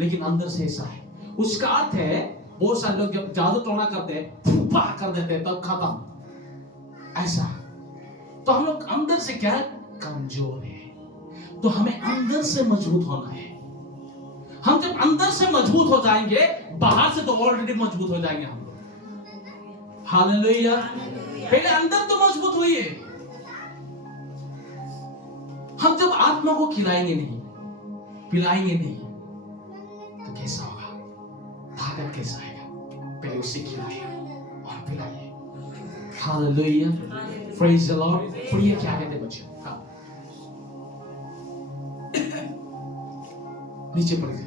लेकिन अंदर से ऐसा है। उसका अर्थ है, बहुत सारे लोग जब जादू टोना करते हैं, फूफा कर देते हैं, तब खत्म। ऐसा तो हम लोग अंदर से क्या है, कमजोर है। तो हमें अंदर से मजबूत होना है। हम जब अंदर से मजबूत हो जाएंगे, बाहर से तो ऑलरेडी मजबूत हो जाएंगे हम लोग। हालेलुया। पहले अंदर तो मजबूत होइए। हम जब आत्मा को खिलाएंगे नहीं, पिलाएंगे नहीं, तो कैसा होगा, ताकत कैसा आएगा? पहले उसे खिलाइए और पिलाइए। Hallelujah, praise the lord. पढ़िए क्या कहते बच्चे, हाँ नीचे पढ़िए।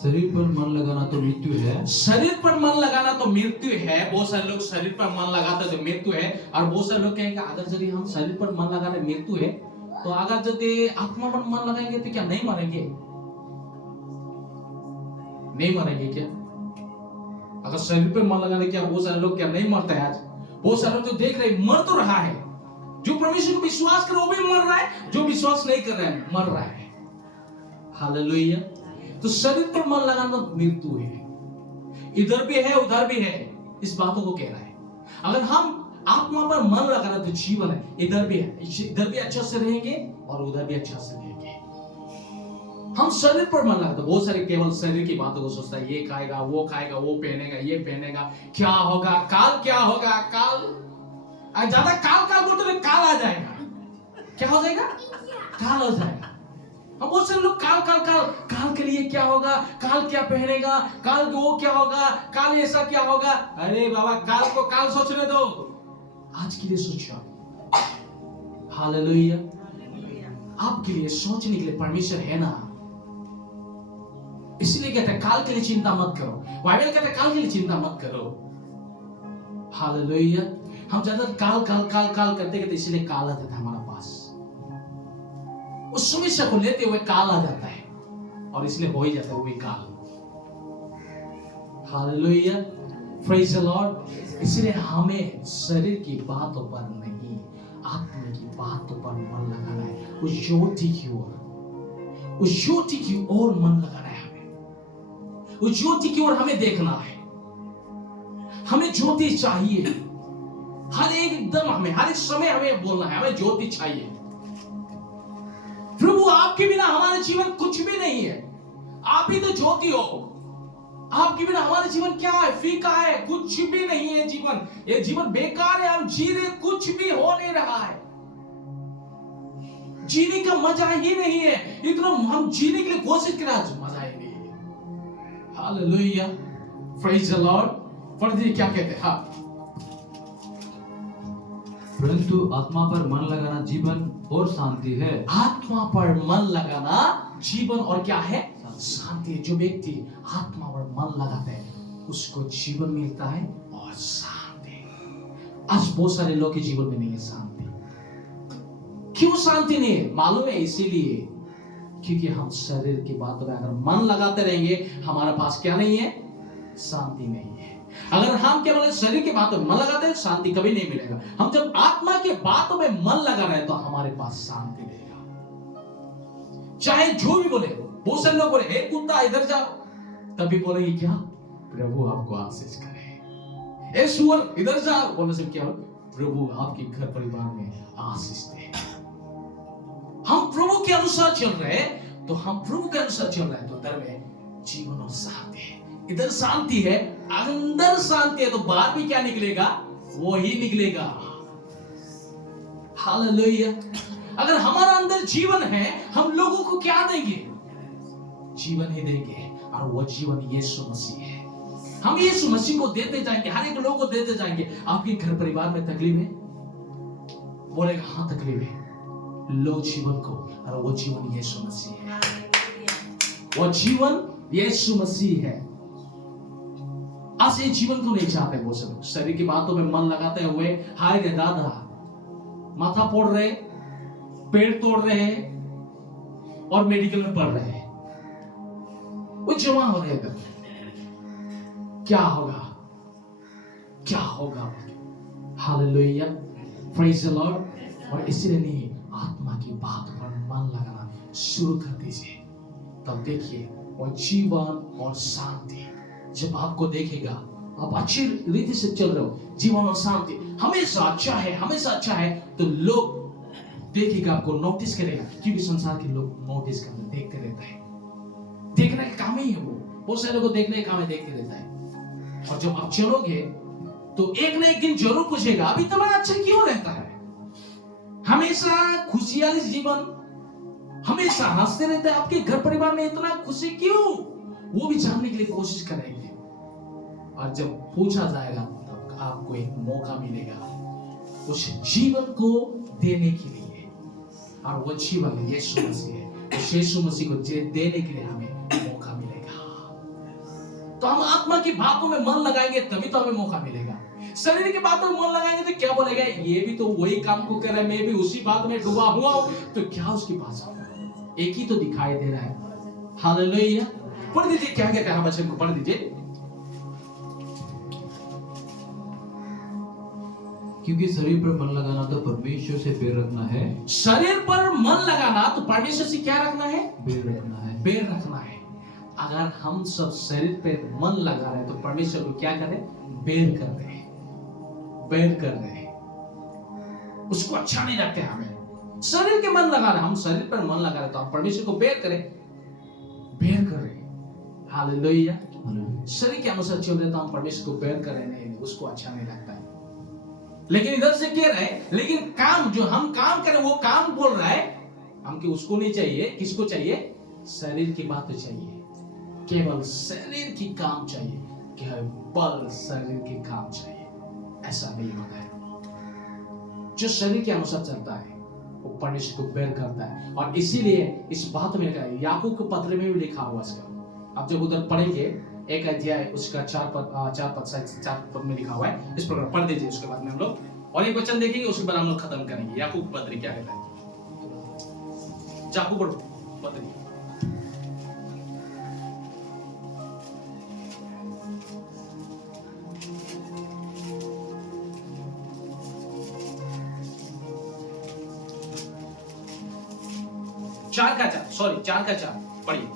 शरीर पर मन लगाना तो मृत्यु है। शरीर पर मन लगाना तो मृत्यु है। बहुत सारे लोग शरीर पर मन लगाते तो मृत्यु है, और बहुत सारे लोग कहेंगे अगर यदि हम शरीर पर मन लगाने मृत्यु है, तो अगर यदि आत्मा पर मन लगाएंगे तो क्या नहीं मरेंगे? नहीं मरेंगे क्या? अगर शरीर पर मन लगाने क्या बहुत सारे लोग क्या नहीं मरते हैं आज? बहुत सारे तो देख रहे मर तो रहा है, जो परमेश्वर को विश्वास कर वो भी मर रहा है, जो विश्वास नहीं कर रहा है मर रहा है। हालेलुया। तो शरीर पर मन लगाना मृत्यु है, इधर भी है उधर भी है, इस बातों को कह रहा है। अगर हम आत्मा पर मन लगाना तो जीवन है, इधर भी है, इधर भी अच्छा से रहेंगे और उधर भी अच्छा से रहेंगे। हम शरीर पर मन लगाते, बहुत सारे केवल शरीर की बातों को सोचता है, ये खाएगा वो खाएगा वो पहनेगा ये पहनेगा, क्या होगा काल, क्या होगा काल, ज्यादा काल काल बोलते तो काल आ जाएगा, क्या हो जाएगा काल हो जाएगा। हम बहुत सारे लोग काल काल काल, काल के लिए क्या होगा, काल क्या पहनेगा, काल वो क्या होगा, काल ऐसा क्या होगा। अरे बाबा काल को काल सोचने दो, आज के लिए सोचो। हालेलुया। आपके लिए सोचने के लिए परमेश्वर है ना, इसलिए कहते हैं काल के लिए चिंता मत करो। बाइबल कहता है काल के लिए चिंता मत करो। हालेलुया। हम ज्यादा काल काल काल काल करते करते इसलिए काल आ जाता है हमारा पास, उस समस्या को लेते हुए काल आ जाता है और इसलिए हो ही जाता है वो भी काल। Hallelujah, praise the Lord. इसलिए हमें शरीर की बातों पर नहीं, आत्मा की बातों पर मन लगाना है, उस ज्योति की ओर, उस ज्योति की ओर मन लगाना है हमें, उस ज्योति की ओर हमें देखना है। हमें ज्योति चाहिए हर एकदम, हमें हर एक समय हमें बोलना है, हमें ज्योति चाहिए। प्रभु आपके बिना हमारा जीवन कुछ भी नहीं है, आप ही तो ज्योति हो। आपके बिना हमारा जीवन क्या है, फीका है, कुछ भी नहीं है जीवन, ये जीवन बेकार है, हम जी रहे कुछ भी हो नहीं रहा है, जीने का मजा ही नहीं है, इतना हम जीने के लिए कोशिश कर रहे हैं, मजा ही नहीं है। Hallelujah, praise the Lord. पढ़ दीजिए क्या कहते हैं। हाँ, परंतु आत्मा पर मन लगाना जीवन और शांति है। आत्मा पर मन लगाना जीवन और क्या है, शांति। जो व्यक्ति आत्मा पर मन लगाता है उसको जीवन मिलता है और शांति। आज बहुत सारे लोग के जीवन में नहीं है शांति। क्यों शांति नहीं है मालूम है? इसीलिए क्योंकि हम शरीर की बातों में अगर मन लगाते रहेंगे हमारे पास क्या नहीं है, शांति नहीं है। अगर हम केवल शरीर की बातों में मन लगाते हैं शांति कभी नहीं मिलेगा। हम जब आत्मा की बातों में मन लगा रहे तो हमारे पास शांति रहेगा। चाहे जो भी बोले, बहुत सारे लोग बोले हे कुत्ता इधर जाओ, तभी बोलेंगे क्या, प्रभु आपको आशीष करे। ए सुअर इधर जाओ, बोलने से क्या हो, प्रभु आपके घर परिवार में आशीष दे। हम प्रभु के अनुसार चल रहे हैं तो हम प्रभु के अनुसार चल रहे हैं तो अंदर में जीवन और शांति है। इधर शांति है, अंदर शांति है तो बाहर भी क्या निकलेगा, वो ही निकलेगा। हालेलुया। अगर हमारा अंदर जीवन है हम लोगों को क्या देंगे, जीवन ही देंगे, और वो जीवन यीशु मसीह है। हम यीशु मसीह को देते जाएंगे, हर एक लोगों को देते जाएंगे। आपके घर परिवार में तकलीफ है, बोलेगा हाँ तकलीफ है, लो जीवन को, और वो जीवन यीशु मसीह है। वो जीवन यीशु मसीह है। आज ये जीवन को नहीं चाहते वो सब, शरीर की बातों में मन लगाते हुए हाय रे दादा, माथा फोड़ रहे, पेड़ तोड़ रहे और मेडिकल में पढ़ रहे, वो जमा हो रहे हैं। क्या होगा, क्या होगा। Hallelujah, praise the lord. और इसलिए नहीं, आत्मा की बात पर मन लगाना शुरू कर दीजिए, तब देखिए वो जीवन और शांति जब आपको देखेगा, आप अच्छी रीति से चल रहे हो, जीवन और शांति हमेशा अच्छा है, हमेशा अच्छा है, तो लोग देखेगा, आपको नोटिस करेगा। क्योंकि संसार के लोग नोटिस करते, देखते रहते हैं, देखने का काम ही है वो, बहुत सारे लोगों को देखने का काम है, देखते रहता है। और जब आप चलोगे तो एक ना एक दिन जरूर पूछेगा अब इतना अच्छा क्यों रहता है, हमेशा खुशहाली जीवन, हमेशा हंसते रहते हैं, आपके घर परिवार में इतना खुशी क्यों, वो भी जानने के लिए कोशिश करेंगे। और जब पूछा जाएगा तब आपको एक मौका मिलेगा उस जीवन को देने के लिए, और वो जीवन यीशु मसीह है। उस यीशु मसीह को देने के लिए हमें मौका मिलेगा। तो हम आत्मा की बातों में मन लगाएंगे तभी तो हमें मौका मिलेगा। शरीर की बातों में मन लगाएंगे तो क्या बोलेगा, ये भी तो वही काम को कर रहा है, मैं भी उसी बात में डूबा हुआ हूं, तो क्या उसकी भाषा एक ही तो दिखाई दे रहा है। हालेलुया। पढ़ दीजिए क्या कहता है वचन को, पढ़ दीजिए। क्योंकि शरीर पर मन लगाना तो परमेश्वर से बैर रखना है। शरीर पर मन लगाना तो परमेश्वर से क्या रखना है? बैर रखना है। बैर रखना है। अगर हम सब शरीर पे मन लगा रहे हैं तो परमेश्वर को क्या करें? बैर कर रहे हैं, बैर कर रहे हैं, उसको अच्छा नहीं लगता है। हमें शरीर के मन लगा रहे हैं, हम शरीर पर मन लगा रहे हैं तो हम परमेश्वर को बैर करें, बैर कर रहे हैं। हालेलुया। शरीर के अनुसार चल रहे तो हम परमेश्वर को बैर कर रहे नहीं, उसको अच्छा नहीं लगता है। लेकिन इधर से कह रहे हैं, लेकिन काम जो हम काम करें वो काम बोल रहा है, हमको उसको नहीं चाहिए। किसको चाहिए? शरीर की बात चाहिए, केवल शरीर की काम चाहिए, केवल शरीर की काम चाहिए। ऐसा नहीं होता है। जो शरीर के अनुसार चलता है वो परमेश्वर को बैर करता है। और इसीलिए इस बात में लिखा है, याकूब के पत्र में भी लिखा हुआ इसका। आप जब उधर पढ़ेंगे एक अध्याय उसका 4 पद में लिखा हुआ है, इस प्रकार पढ़ दीजिए। उसके बाद में हम लोग और एक वचन देखेंगे, उसके बाद हम लोग खत्म करेंगे। याकूब पत्र क्या कहता है? याकूब पत्र 4 पढ़िए।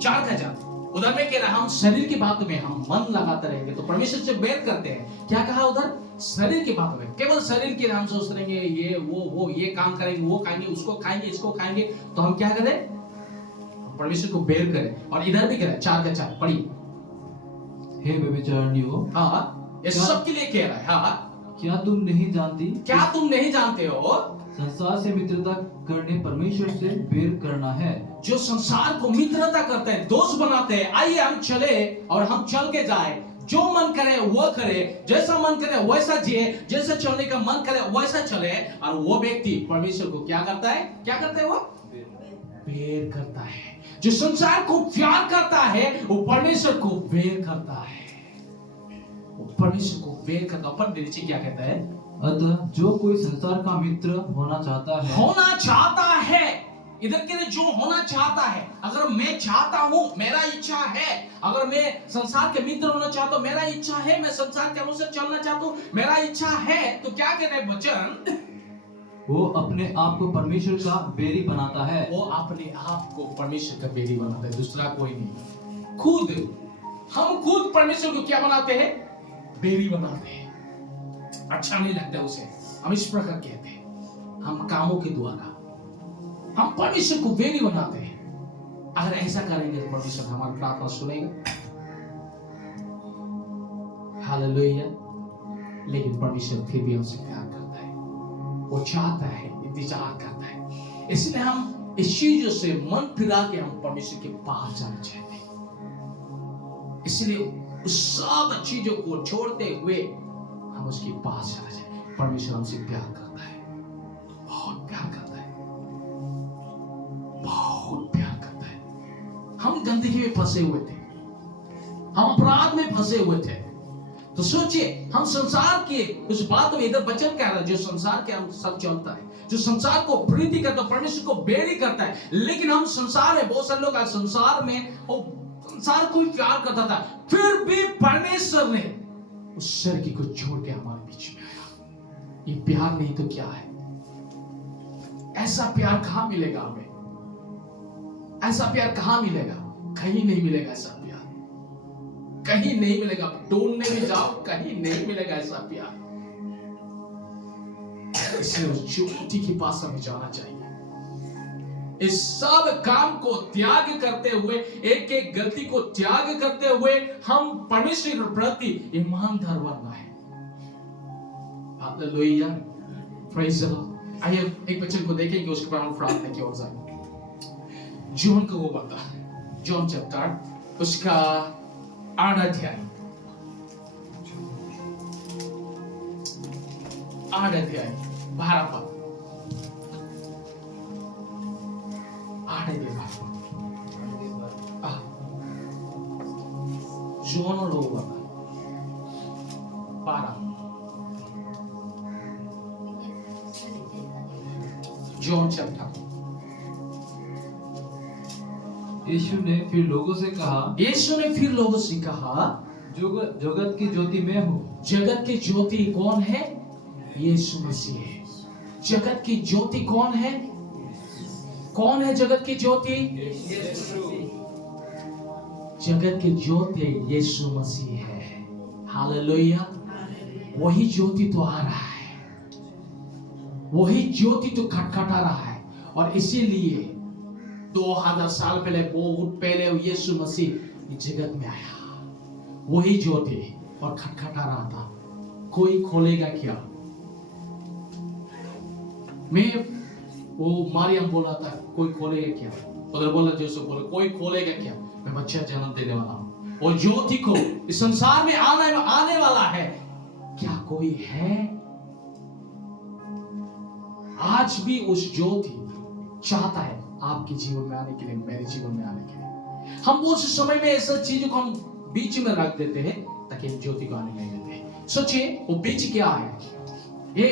4 उधर में कह रहा हम शरीर की बात में हम मन लगाते रहेंगे तो परमेश्वर से बैर करते हैं। क्या कहा उधर? शरीर की बात में, केवल शरीर के हम सोच रहेंगे ये वो ये काम करेंगे, वो खाएंगे, उसको खाएंगे, इसको खाएंगे, तो हम क्या करें? परमेश्वर को बैर करें। और इधर भी कह रहा है 4 पढ़िए। हे व्यभिचारिणियों, हाँ, ये सब के लिए कह रहा है। हाँ, क्या तुम नहीं जानती? क्या तुम नहीं जानते हो? संसार से मित्रता करने परमेश्वर से बैर करना है। जो संसार को मित्रता करते हैं, दोस्त बनाते हैं, आइए हम चले और हम चल के जाए, जो मन करे वो करे, जैसा मन करे वैसा जिए, जैसा चलने का मन करे वैसा चले। और वो व्यक्ति परमेश्वर को क्या करता है? क्या करता है? वो बैर करता है। जो संसार को प्यार करता है वो परमेश्वर को बैर करता है, वो परमेश्वर को बैर करता है। अपन नीचे क्या कहता है? अतः जो कोई संसार का मित्र होना चाहता है, इधर के लिए जो होना चाहता है, अगर मैं चाहता हूं, मेरा इच्छा है, अगर मैं संसार के मित्र होना चाहता हूं, मेरा इच्छा है, मैं संसार के अनुसार चलना चाहता हूं, मेरा इच्छा है, तो क्या कहते हैं वचन? वो अपने आप को परमेश्वर का बैरी बनाता है। वो अपने आप को परमेश्वर का बैरी बनाता है, दूसरा कोई नहीं। हम खुद परमेश्वर को क्या बनाते हैं? बैरी बनाते हैं। अच्छा नहीं लगता उसे, हम इस प्रकार कहते हैं, हम कामों के द्वारा हम परमेश्वर को बैरी बनाते हैं। अगर ऐसा करेंगे तो परमेश्वर हमारी प्रार्थना सुनेगा। हालेलुया। लेकिन परमेश्वर फिर भी हमसे प्यार करता है, वो चाहता है, इंतजार करता है। इसलिए हम इस चीजों से मन फिरा के हम परमेश्वर के पास जाना चाहते हैं। इसलिए उस सब चीजों को छोड़ते हुए हम उसके पास चला जाए। परमेश्वर हमसे प्यार करता है, बहुत प्यार करता है, बहुत प्यार करता है। हम गंदगी में फंसे हुए थे, हम अपराध में फंसे हुए थे, तो सोचिए हम संसार के उस बात में, इधर वचन कह रहा है जो संसार के हम सब चलता है, जो संसार को प्रीति करता है, परमेश्वर को बैरी करता है। लेकिन हम संसार में, बहुत सारे लोग आज संसार में संसार को प्यार करता था, फिर भी परमेश्वर ने उस सर्गी को छोड़ के हमारे बीच में आया। ये प्यार नहीं तो क्या है? ऐसा प्यार कहां मिलेगा हमें? ऐसा प्यार कहां मिलेगा? कहीं नहीं मिलेगा ऐसा प्यार, कहीं नहीं मिलेगा। ढूंढने में जाओ, कहीं नहीं मिलेगा ऐसा प्यार। इसलिए उस ज्योति के पास हमें जाना चाहिए। इस सब काम को त्याग करते हुए, एक एक गलती को त्याग करते हुए हम परमेश्वर के प्रति ईमानदार बनना है। Hallelujah, praise the Lord. आइए एक वचन को देखेंगे, उसके बाद हम प्रार्थना की ओर जाएंगे। जॉन को वो बता, जॉन चैप्टर उसका 8 अध्याय 12 पद। 8 अध्याय 12 जॉन और वो बता 12 जॉन चैप्टर। यीशु ने फिर लोगों से कहा, जगत की ज्योति मैं हूँ। जगत की ज्योति कौन है? यीशु मसीह है। जगत की ज्योति कौन है? कौन है जगत की ज्योति? जगत की ज्योति यीशु मसीह है। हालेलुया। वही ज्योति तो आ रहा है, वही ज्योति तो खटखटा रहा है। और इसीलिए 2000 साल पहले, बहुत पहले यीशु मसीह जगत में आया, वही ज्योति, और खटखटा रहा था। कोई खोलेगा क्या? मैं वो मारियम बोला था, कोई खोलेगा क्या? उधर बोला जोसेफ बोला, कोई खोलेगा क्या? मैं बच्चा जन्म देने वाला हूँ, और ज्योति को इस संसार में आने वाला है। क्या कोई है? आज भी उस ज्योति चाहता है आपके जीवन में आने के लिए, मेरे जीवन में आने के लिए। हम उस समय में ऐसा चीजों को हम बीच में रख देते हैं ताकि ज्योति को आने नहीं देते। सोचिए वो बीच क्या है? ये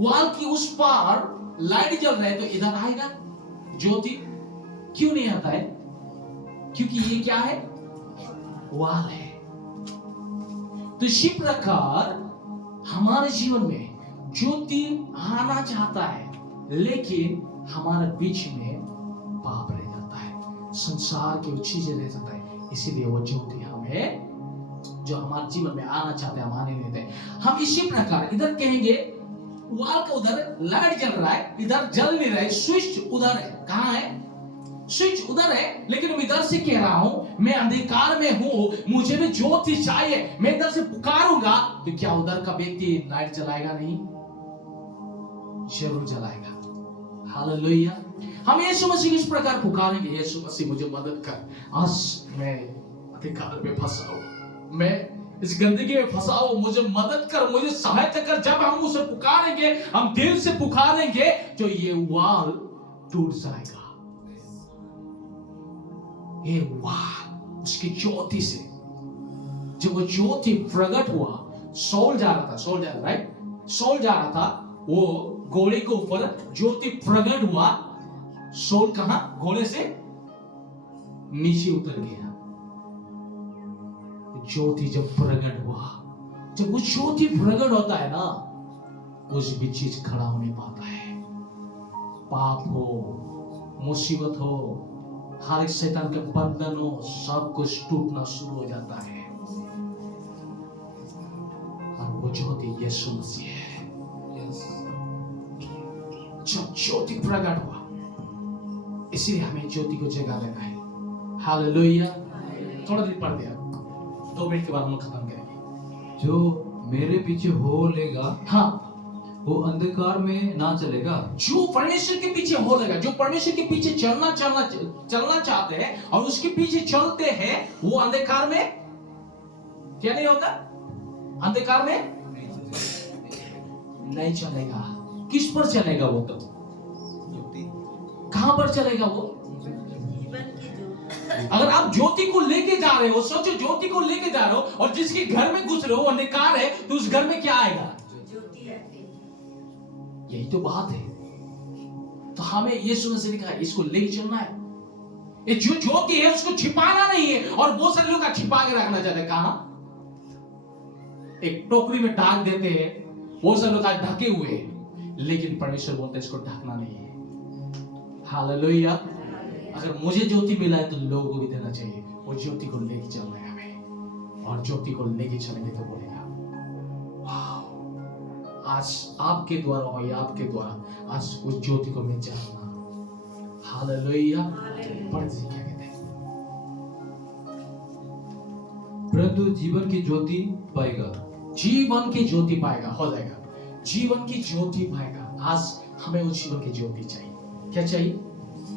वाल की उस पार लाइट जल रहा है, तो इधर आएगा ज्योति? क्यों नहीं आता है? क्योंकि ये क्या है? वाल है। तो इसी प्रकार हमारे जीवन में ज्योति आना चाहता है, लेकिन हमारे बीच में पाप रह जाता है, संसार की वो चीजें रह जाता है। इसीलिए वो ज्योति हमें, जो हमारे जीवन में आना चाहते हैं, हम आने नहीं देते। हम इसी प्रकार इधर कहेंगे वाल का उधर लाइट जल रहा है, इधर जल नहीं रहा है, स्विच उधर है। कहां है? स्विच उधर है, लेकिन मैं इधर से कह रहा हूं मैं अंधकार में हूं, मुझे भी ज्योति चाहिए। मैं इधर से पुकारूंगा तो क्या उधर का व्यक्ति लाइट जलाएगा? नहीं, जरूर जलाएगा। हालेलुया। हम यीशु मसीह इस प्रकार पुकारेंगे, यीशु मसीह मुझे मदद कर, आज मैं अंधकार में फंसा हूं, मैं इस गंदगी में फंसा हूं, मुझे मदद कर, मुझे सहायता कर। जब हम उसे पुकारेंगे, हम दिल से पुकारेंगे, तो ये वाल टूट जाएगा। ये वाल उसकी ज्योति से, जब वो ज्योति प्रकट हुआ, सौल जा रहा था, राइट? सौल जा रहा था, वो घोड़े के ऊपर ज्योति प्रकट हुआ, सौल कहां? घोड़े से नीचे उतर गया। ज्योति जब प्रकट हुआ, जब वो ज्योति प्रकट होता है ना, कुछ भी चीज खड़ा होने पाता है। पाप हो, मुसीबत हो, हर एक शैतान के बंधन हो, सब कुछ टूटना शुरू हो जाता है। और वो ज्योति यीशु मसीह है। जब ज्योति प्रकट हुआ, इसलिए हमें ज्योति को जगा देना है। हालेलुया। थोड़ा देर पढ़ दिया, 2 मिनट के बाद हम खत्म करेंगे। जो मेरे पीछे हो लेगा, हाँ, वो अंधकार में ना चलेगा। जो परमेश्वर के पीछे हो लेगा, जो परमेश्वर के पीछे चलना चाहते हैं और उसके पीछे चलते हैं, वो अंधकार में क्या नहीं होगा? अंधकार में नहीं चलेगा। किस पर चलेगा? वो तो कहां पर चलेगा वो? अगर आप ज्योति को लेके जा रहे हो, सोचो ज्योति को लेके जा रहे हो, और जिसके घर में घुस रहे हो अंधकार है, तो उस घर में क्या आएगा? यही तो बात है। तो हमें यीशु मसीह ने कहा इसको लेके चलना है। ये जो ज्योति है उसको छिपाना नहीं है, और बहुत सारे लोग छिपा के रखना चाहते हैं। कहां? एक टोकरी में ढक देते हैं, बहुत सारे लोग ढके हुए हैं, लेकिन परमेश्वर बोलते हैं इसको ढकना नहीं है। हालेलुया। अगर मुझे ज्योति मिला है तो लोगों को भी देना चाहिए। वो ज्योति को लेके चलना है हमें, और ज्योति को लेके चलेंगे तो बोलेगा आज आपके द्वारा हो या आपके द्वारा आज उस ज्योति को मैं जानना। हालेलुया। पढ़ जी क्या कहते हैं? परंतु जीवन की ज्योति पाएगा। जीवन की ज्योति पाएगा, हो जाएगा। जीवन की ज्योति पाएगा। आज हमें उस जीवन की ज्योति चाहिए। क्या चाहिए?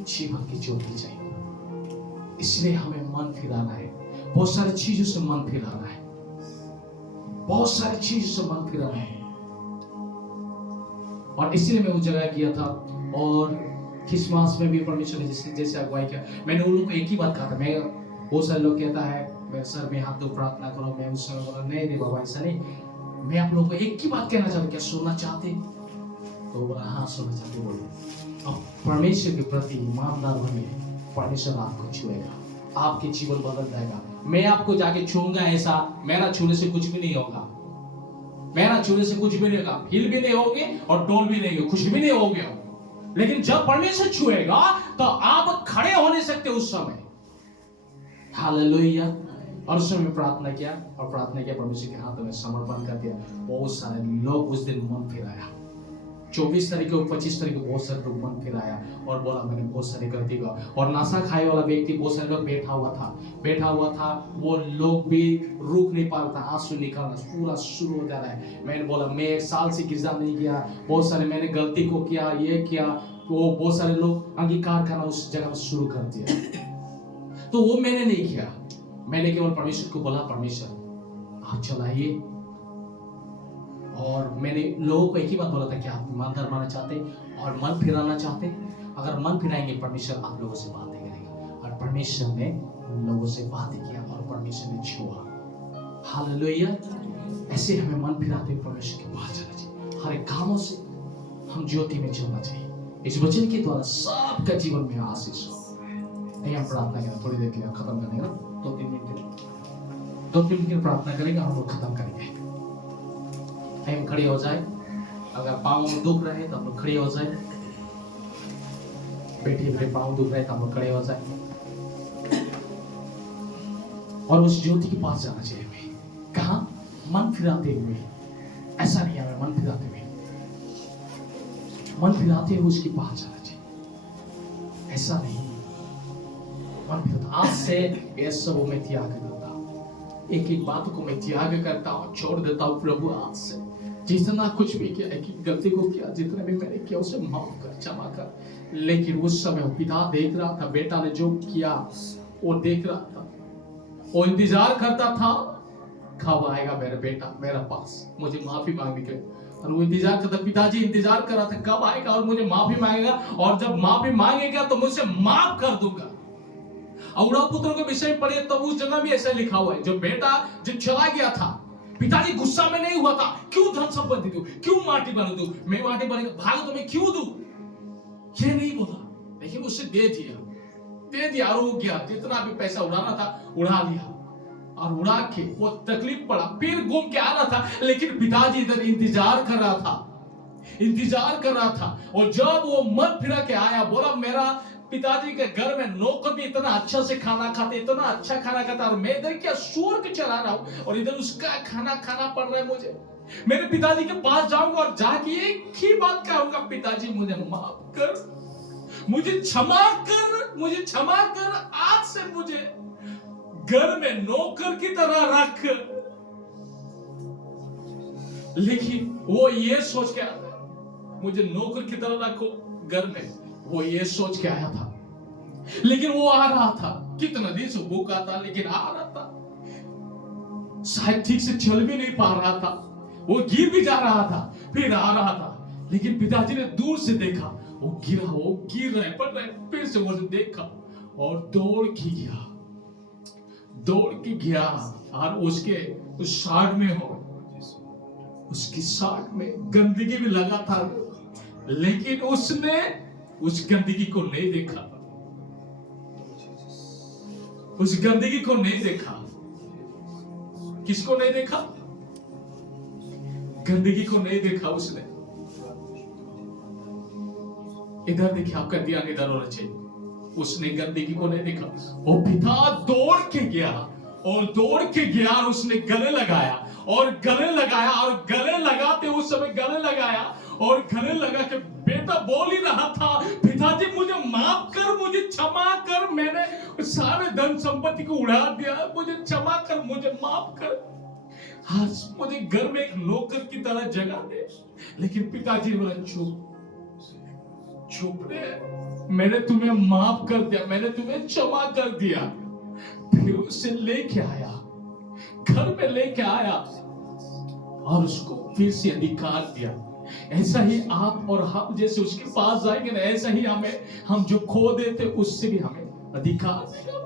जीवन की ज्योति चाहिए। इसलिए हमें मन फिराना है, बहुत सारी चीजों से मन फिराना है, बहुत सारी चीजों से मन फिराना है। और इसलिए मैं वो जगह किया था, और क्रिसमस में भी परमेश्वर ने जैसे अगुवाई किया। मैंने उन लोगों को एक ही बात कहा था। मैं बहुत सारे लोग कहता है मैं सर में हाथ दो प्रार्थना करो, मैं उस समय बोला नहीं बाबा ऐसा नहीं, मैं आप लोगों को एक ही बात कहना चाहता हूं, क्या सुनना चाहते? तो बोला हाँ सुनना चाहते। बोलो अब परमेश्वर के प्रति ईमानदार बनिए, परमेश्वर आपको छुएगा, आपके जीवन बदल जाएगा। मैं आपको जाके छूंगा ऐसा, मेरा छूने से कुछ भी नहीं होगा, मेरा छूने से कुछ भी नहीं होगा, हिल भी नहीं होगे और डोल भी नहीं होगे, कुछ भी नहीं होगे। लेकिन जब परमेश्वर छुएगा तो आप खड़े हो नहीं सकते उस समय। हालेलुया। और उस समय प्रार्थना किया और प्रार्थना किया, परमेश्वर के हाथों में समर्पण कर दिया। बहुत सारे लोग उस दिन मन फिराया, 24 तारीख को 25 तारीख को बहुत सारे लोग मन फिराया और बोला मैंने बहुत सारी गलती का। और नशा खाए वाला व्यक्ति बहुत सारे लोग बैठा हुआ था, वो लोग भी रुक नहीं पा रहा था, आंसू निकालना पूरा शुरू हो जा रहा है। मैंने बोला मैं 1 साल से गिरजा नहीं किया, बहुत सारे मैंने गलती को किया, ये किया वो, बहुत सारे लोग अंगीकार करना उस जगह में शुरू कर दिया। तो वो मैंने नहीं किया, मैंने केवल परमेश्वर को बोला परमेश्वर आप चलाइए। और मैंने लोगों को एक ही बात बोला था कि आप ईमानदार मानना चाहते और मन फिराना चाहते, अगर मन फिराएंगे परमेश्वर आप लोगों से बातें करेंगे। और परमेश्वर ने लोगों से बातें किया और परमेश्वर ने छुआ। हालेलुया। ऐसे हमें मन फिराते हुए परमेश्वर के पास जाना चाहिए, हर एक कामों से हम ज्योति में चलना चाहिए। इस वचन के द्वारा सबका जीवन में आशीष हो। हम प्रार्थना करें, थोड़ी देर के लिए खत्म करेंगे, 2-3 मिनट प्रार्थना करेंगे, हम लोग खत्म करेंगे। हम खड़े हो जाए, अगर पाँव में दुख रहे तो हम लोग खड़े हो जाए, बैठे बैठे पाँव दुख रहे तो हम लोग खड़े हो जाए और उस ज्योति के पास जाना चाहिए हमें। कहाँ? मन फिराते हुए। ऐसा नहीं हमें मन फिराते हुए उसके पास जाना चाहिए, ऐसा नहीं मन फिराता। आज से ये सब मैं त्याग करता हूँ, एक बात को मैं त्याग करता हूँ, छोड़ देता हूँ प्रभु। आज से जितना कुछ भी किया, एक गलती को किया, जितने भी मैंने किया उसे माफ कर, क्षमा कर। लेकिन उस समय पिता देख रहा था, बेटा ने जो किया वो देख रहा था, वो इंतजार करता था कब आएगा मेरा बेटा मेरा पास मुझे माफी मांगने के। और वो इंतजार करता, पिताजी इंतजार कर रहा था कब आएगा और मुझे माफी मांगेगा, और जब माफी मांगेगा तो मुझे माफ कर दूंगा। और पुत्र के विषय में पढ़े तो उस जगह भी ऐसा लिखा हुआ है, जो बेटा जो चला गया था, पिताजी गुस्सा में नहीं हुआ था, क्यों धन संपत्ति दूं, क्यों माटी बना दूं, मैं माटी बनेगा भाग तो मैं क्यों दूं, ये नहीं बोला। लेकिन उसे दे दिया और वो गया, जितना भी पैसा उड़ाना था उड़ा दिया। और उड़ा के वो तकलीफ पड़ा, फिर घूम के आ रहा था, लेकिन पिताजी इधर इंतजार कर रहा था। और जब वो मन फिरा के आया, बोला मेरा पिताजी के घर में नौकर भी इतना अच्छा से खाना खाते, इतना अच्छा खाना खाता, और मैं इधर क्या सूर के चला रहा हूं और इधर उसका खाना खाना पड़ रहा है मुझे। मेरे पिताजी के पास जाऊंगा और जाके एक ही बात कहूंगा, पिताजी मुझे माफ कर, मुझे क्षमा कर, आज से मुझे घर में नौकर की तरह रख। लेकिन वो ये सोच के आया, मुझे नौकर की तरह रखो घर में, वो ये सोच के आया था। लेकिन वो आ रहा था, कितना दिन से भूखा था, लेकिन आ रहा था। शायद ठीक से चल भी नहीं पा रहा था, वो गिर भी जा रहा था, फिर आ रहा था। लेकिन पिताजी ने दूर से देखा, वो गिर रहे पड़ रहे, फिर से वो देखा और दौड़ के गया और उसके उस साड़ में उसकी साड़ में गंदगी भी लगा था, लेकिन उसने उस गंदगी को नहीं देखा, उस गंदगी को नहीं देखा। किसको नहीं देखा? गंदगी को नहीं देखा उसने। इधर देखिए, आपका ध्यान इधर होना चाहिए। उसने गंदगी को नहीं देखा, वो पिता दौड़ के गया और उसने गले लगाया और गले लगाते उस समय गले लगा के बेटा बोल ही रहा था, पिताजी मुझे माफ कर, मुझे क्षमा कर, मैंने सारे धन संपत्ति को उड़ा दिया, मुझे क्षमा कर, मुझे माफ कर, आज मुझे घर में एक नौकर की तरह जगह दे। लेकिन पिताजी बोला चुप रहे, मैंने तुम्हें माफ कर दिया, मैंने तुम्हें क्षमा कर दिया। फिर उसे लेके आया, घर में लेके आया और उसको फिर से अधिकार दिया। ऐसा ही आप और हम जैसे उसके पास जाएंगे ना, ऐसा ही हम जो खो देते उससे भी हमें अधिकार देगा।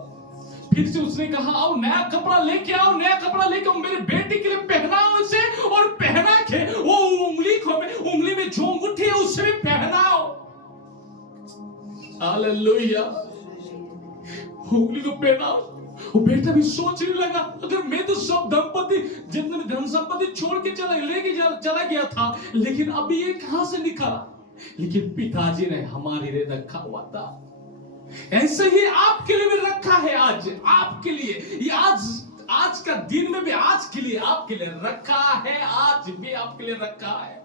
फिर से उसने कहा आओ नया कपड़ा लेके आओ, मेरे बेटे के लिए पहनाओ उसे, और पहना के वो उंगली में जो अंगूठी है उससे भी पहनाओ। हालेलुया। उंगली को पहनाओ, वो बेटा भी सोचने लगा, अगर मैं तो सब दंपति जितने भी धन संपत्ति छोड़ के चला गया था, लेकिन अभी ये कहां से निकला? लेकिन पिताजी ने हमारे लिए रखा हुआ था। ऐसे ही आपके लिए भी रखा है। आज आपके लिए, ये आज का दिन में भी आज के लिए आपके लिए रखा है, आज भी आपके लिए रखा है।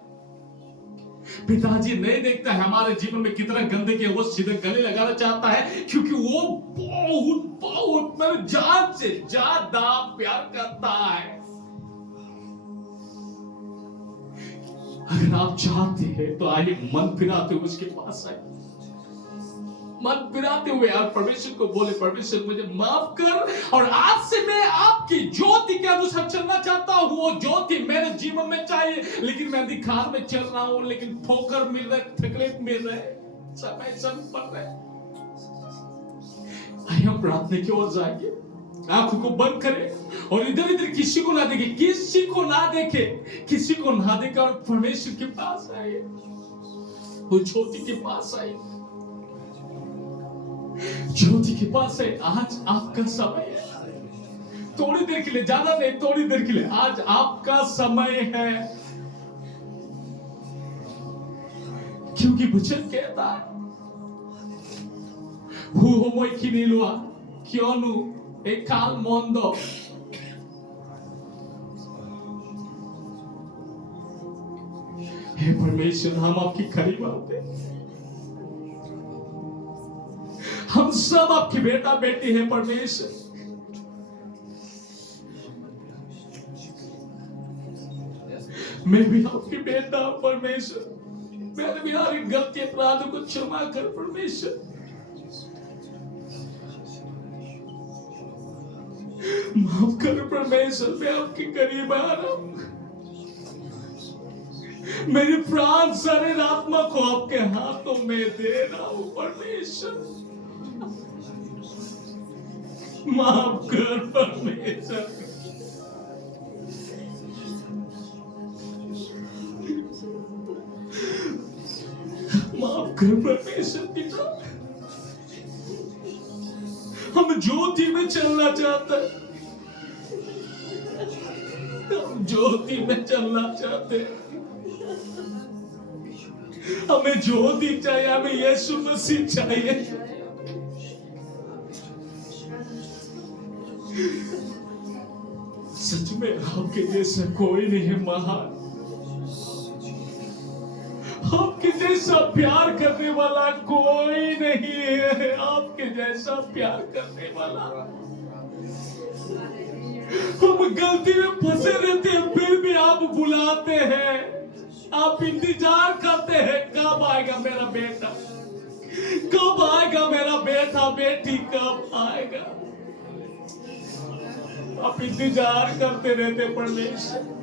पिताजी नहीं देखता है हमारे जीवन में कितना गंदगी है, वो सीधे गले लगाना चाहता है, क्योंकि वो बहुत बहुत मेरे जान से ज्यादा प्यार करता है। अगर आप चाहते हैं तो आइए मन फिराते हुए उसके पास आइए, मन फिराते हुए आप परमेश्वर को बोले, परमेश्वर मुझे माफ कर, और आज से मैं आपकी ज्योति के अनुसार चलना चाहता हूँ। वो ज्योति मेरे जीवन में चाहिए, लेकिन मैं अंधकार में चल रहा हूँ, लेकिन ठोकर मिल रहे, तकलीफ मिल रहे, समय चल पड़ रहे। आइए हम प्रार्थना की ओर जाएंगे, आंखों को बंद करें और इधर इधर किसी को ना देखे, किसी को ना देखे, किसी को ना देखे, और परमेश्वर के पास आइए, वो ज्योति के पास आइए, ज्योति के पास है। आज आपका समय है, थोड़ी देर के लिए, ज्यादा नहीं, थोड़ी देर के लिए आज आपका समय है, क्योंकि वचन कहता है moi kinilua kionu ekal mondo। हे परमेश्वर, हम आपके करीब आते हैं, हम सब आपकी बेटा बेटी हैं परमेश्वर। मैं भी आपकी बेटा हूं परमेश्वर, मैंने भी हर एक गलती अपराधों को क्षमा कर परमेश्वर। माफ कर परमेश्वर, मैं आपके करीब आ रहा हूं। मेरी प्राण शरीर आत्मा को आपके हाथों में दे रहा हूं परमेश्वर। माफ कर परमेश्वर, माफ कर परमेश्वर पिता। हम ज्योति में चलना चाहते हैं, हम ज्योति में चलना चाहते हैं, हमें ज्योति चाहिए, हमें यीशु मसीह चाहिए। सच में आपके जैसा कोई नहीं है महान, आपके जैसा प्यार करने वाला कोई नहीं है, आपके जैसा प्यार करने वाला। हम गलती में फंसे रहते हैं, फिर भी आप बुलाते हैं, आप इंतजार करते हैं, कब आएगा मेरा बेटा, कब आएगा मेरा बेटा बेटी, कब आएगा। आप इंतजार करते रहते परमेश्वर।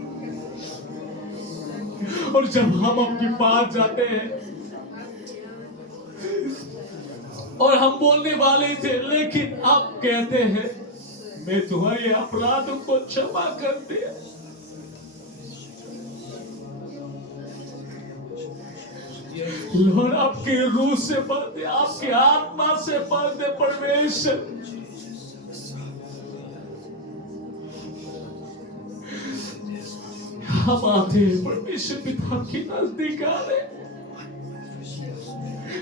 और जब हम आपके पास जाते हैं, और हम बोलने वाले थे, लेकिन आप कहते हैं मैं तुम्हारे अपराधों को क्षमा कर दिया। लॉर्ड, आपके रूह से भर दे, आपके आत्मा से भर दे परमेश्वर। हम आते हैं परमेश्वर पिता के नजदीक आ रहे,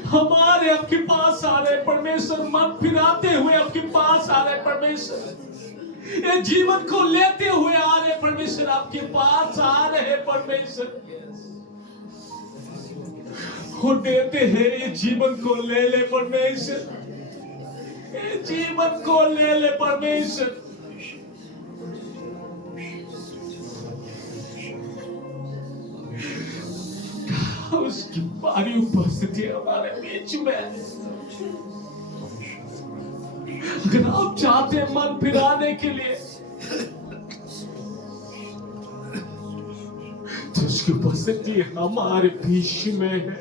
हमारे आपके पास आ रहे परमेश्वर, मन फिराते हुए आपके पास आ रहे परमेश्वर, ये जीवन को लेते हुए आ रहे परमेश्वर, आपके पास आ रहे परमेश्वर। वो देते हैं, ये जीवन को ले ले परमेश्वर, ये जीवन को ले ले परमेश्वर। उसकी भारी उपस्थिति हमारे बीच में। अगर आप चाहते हैं मन फिराने के लिए, तो उसकी उपस्थिति हमारे बीच में है,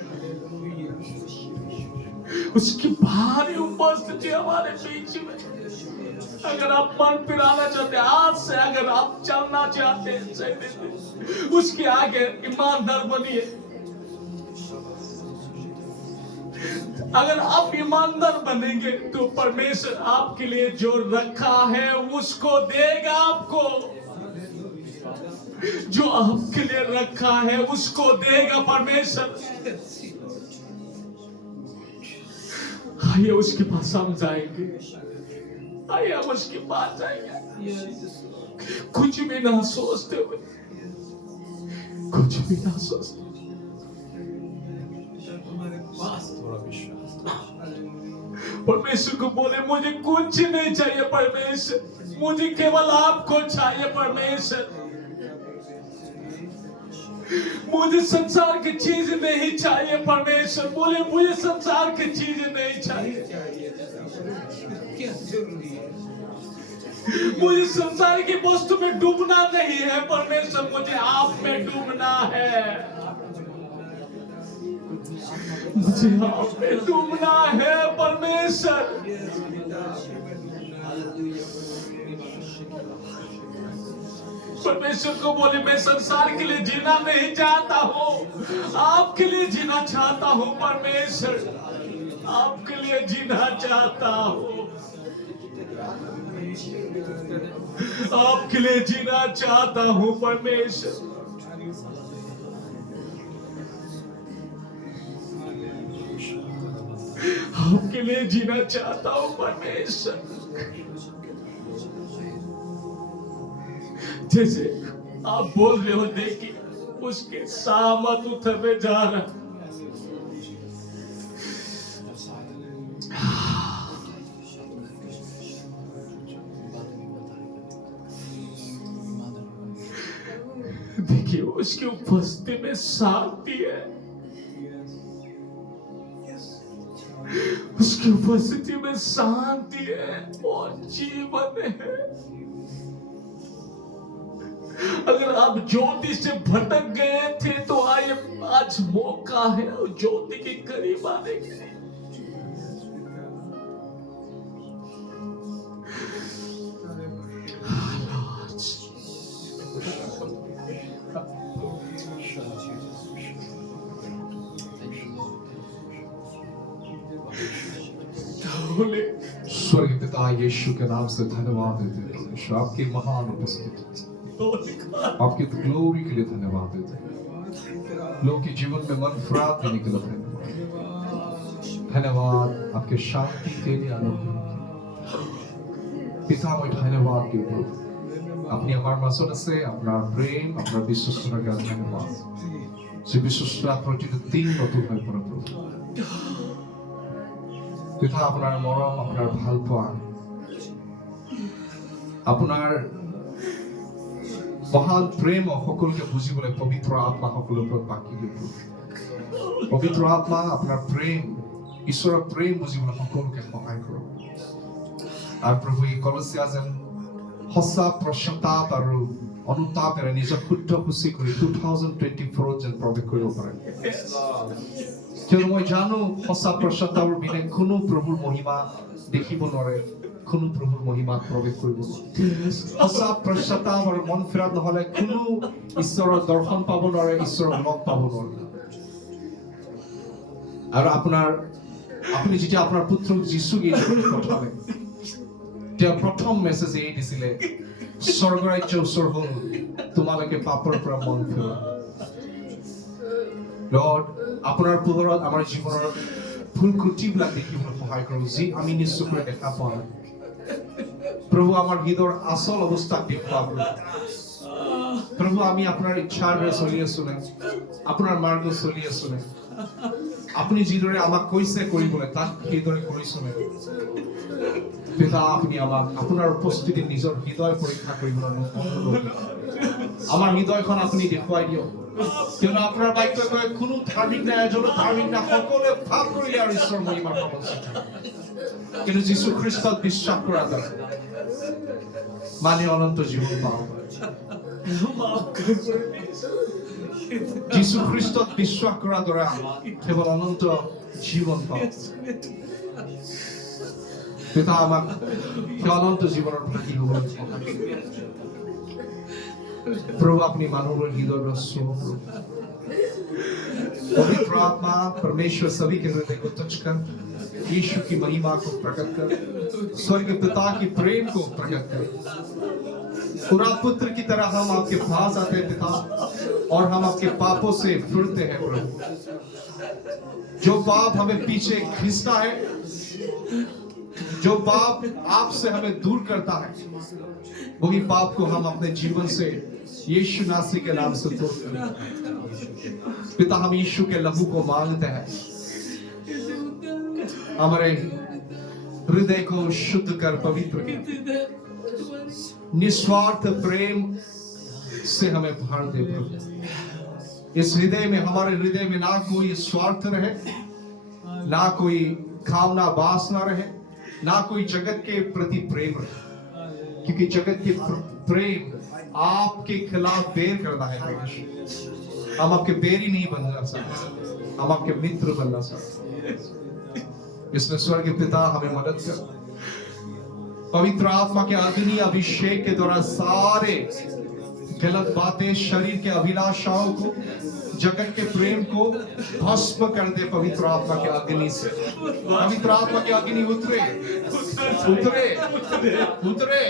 उसकी भारी उपस्थिति हमारे बीच में। अगर आप मन फिराना चाहते हैं, आज से अगर आप चलना चाहते हैं, उसके आगे ईमानदार बनिए। अगर आप ईमानदार बनेंगे तो परमेश्वर आपके लिए जो रखा है उसको देगा आपको। जो आपके लिए रखा है उसको देगा परमेश्वर। आइए उसके पास हम जाएंगे, आइए हम उसके पास जाएंगे, कुछ भी ना सोचते हुए, कुछ भी ना सोचते। परमेश्वर को बोले मुझे कुछ नहीं चाहिए परमेश्वर, मुझे केवल आपको चाहिए परमेश्वर। मुझे संसार की चीज नहीं चाहिए परमेश्वर। बोले मुझे संसार की चीज नहीं चाहिए, मुझे संसार की वस्तु में डूबना नहीं है परमेश्वर, मुझे आप में डूबना है। मुझे आप में डूबना है परमेश्वर। परमेश्वर को बोले मैं संसार के लिए जीना नहीं चाहता हूँ, आपके लिए जीना चाहता हूँ परमेश्वर, आपके लिए जीना चाहता हूँ, आपके लिए जीना चाहता हूँ परमेश्वर। आपके लिए जीना चाहता हूँ परमेश्वर। जैसे आप बोल रहे हो, देखिए उसके सामत उतरने जा रहा। देखिए उसकी उपस्थिति में शांति है, उसकी उपस्थिति में शांति है और जीवन है। अगर आप ज्योति से भटक गए थे तो आज मौका है ज्योति के करीब आने के लिए। स्वर्गीय पिता यीशु के नाम से धन्यवाद देते हैं यीशु, आपकी महान उपस्थिति, आपकी ग्लोरी के लिए धन्यवाद देते हैं। लोग के जीवन में मन फराद देने के लिए धन्यवाद, आपके शांति के लिए पिता मैं धन्यवाद দিব। আপনি আমার মাজত আছে, আপনার প্রেম, আপনার বিশ্বস্ততার কাছে ধন্যবাদ। যে বিশ্বস্ততা প্রতিটি দিন নতুন হয়ে পড়ে প্রভু। পিতা আপনার মৰম, আপনার ভালপোৱা, আপনার মহান প্রেম সকলকে বুঝিবলৈ পবিত্ৰ আত্মা সকলৰ ওপৰত বাকি দিব। পবিত্ৰ আত্মা আপনার প্রেম, ঈশ্বৰৰ প্রেম বুঝিবলৈ সকলকে সহায় কৰক। আর প্রভু এই কলসিয়া যেন সঁচা পশ্চাতাপ আৰু অনুতাপেৰে নিজক শুদ্ধ সূচী কৰি 2024 যেন প্ৰৱেশ কৰিব পাৰে। কিয়নো মই জানো সঁচা পশ্চাতাপৰ বিনে কোনো প্ৰভুৰ মহিমা দেখিব নোৱাৰে, কোনো প্ৰভুৰ মহিমাত প্ৰৱেশ কৰিব নোৱাৰে। সঁচা পশ্চাতাপ আৰু মন ফেৰাত নহলে কোনো ঈশ্বৰৰ দৰ্শন পাব নোৱাৰে, ঈশ্বৰৰ লগ পাব নোৱাৰে। আৰু আপুনি যেতিয়া আপোনাৰ পুত্ৰ যীশুক পঠালে, তেওঁ প্ৰথম মেছেজ এই দিছিলে, স্বৰ্গৰাজ্য ওচৰ হ'ল, তোমালোকে পাপৰ পৰা মন ফেৰোৱা। লৰ্ড, আপোনাৰ পোহৰত আমাৰ জীৱনৰ ভুল ত্ৰুটিবিলাক দেখিবলৈ সহায় কৰক, যি আমি নিজ চকুৰে দেখা পোৱা নাই। প্ৰভু আমাৰ হৃদয়ৰ আচল অৱস্থাক দেখুৱাব। প্ৰভু আমি আপোনাৰ ইচ্ছাৰ দৰে চলি আছো নে, আপোনাৰ মাৰ্গত চলি আছো নে, আপুনি যিদৰে আমাক কৈছে কৰিবলৈ তাক সেইদৰে কৰিছো নে। পিতা আপুনি আমাক আপোনাৰ উপস্থিতিত নিজৰ হৃদয় পৰীক্ষা কৰিবলৈ আমাৰ হৃদয়খন আপুনি দেখুৱাই দিয়ক। কিয়নো আপোনাৰ বাক্যই কয় কোনো ধাৰ্মিক নাই, এজনো ধাৰ্মিক নাই, সকলোৱে পাপ কৰিলে আৰু ঈশ্বৰ মহিমা পাব। কিন্তু যীশু খ্ৰীষ্টক বিশ্বাস কৰা দ্বাৰা মানে অনন্ত জীৱন পাব। যীশু খ্ৰীষ্টক বিশ্বাস কৰা দ্বাৰা কেৱল অনন্ত জীৱন পাব। পিতা আমাক অনন্ত জীৱনৰ ভাগি হ'বলৈ সহায় কৰক। প্ৰভু আপুনি মানুহৰ হৃদয়ৰ চুব, पवित्र आत्मा परमेश्वर सभी के हृदय को टच कर, यीशु की महिमा को प्रकट कर, स्वर्ग पिता की प्रेम को प्रकट कर। पूरा पुत्र की तरह हम आपके पास आते हैं पिता, और हम आपके पापों से फिरते हैं प्रभु। जो पाप हमें पीछे खींचता है, जो पाप आपसे हमें दूर करता है, वही पाप को हम अपने जीवन से यीशु नासी के नाम से तोड़ते हैं। पिता, हम यीशु के लहू को मांगते हैं, हमारे हृदय को शुद्ध कर, पवित्र कर, निस्वार्थ प्रेम से हमें भर दे प्रभु। इस हृदय में, हमारे हृदय में ना कोई स्वार्थ रहे, ना कोई कामना वासना रहे, ना कोई जगत के प्रति प्रेम रहे, क्योंकि जगत के प्रेम आपके खिलाफ बैर करना है परमेश्वर। हम आपके बैरी नहीं बनना चाहते, हम आपके मित्र बनना चाहते। इसमें स्वर्ग पिता हमें मदद कर, पवित्र आत्मा के अग्नि अभिषेक के द्वारा सारे गलत बातें, शरीर के अभिलाषाओं को, जगत के प्रेम को भस्म कर दे पवित्र आत्मा के अग्नि से। पवित्र आत्मा के अग्नि उतरे उतरे उतरे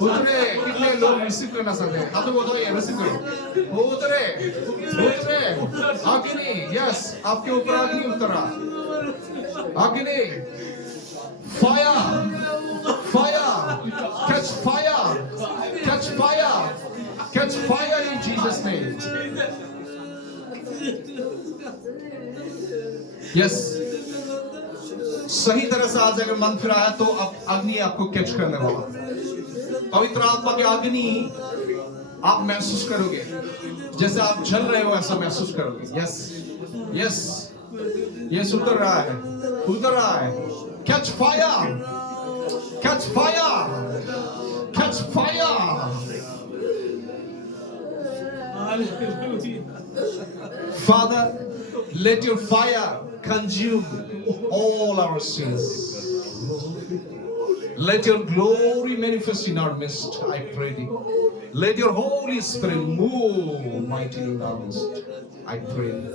उतरे। कितने लोग रिसीव करना सकते हैं? आप तो बोलो ये रिसीव करो। वो उतरे उतरे अग्नि, यस, आपके ऊपर अग्नि उतरा, अग्नि, fire fire, catch fire, catch fire, catch fire in Jesus name. Yes, सही तरह से आज अगर मन फिरा है तो अब अग्नि आपको कैच करने वाला। पवित्र आत्मा के अग्नि आप महसूस करोगे, जैसे आप जल रहे हो ऐसा महसूस करोगे। यस यस यस, उतर रहा है, उतर रहा है। Catch fire, catch fire, catch fire. Father, let your fire consume all our sins. Let your glory manifest in our midst, I pray thee. Let your Holy Spirit move mightily in our midst, I pray thee.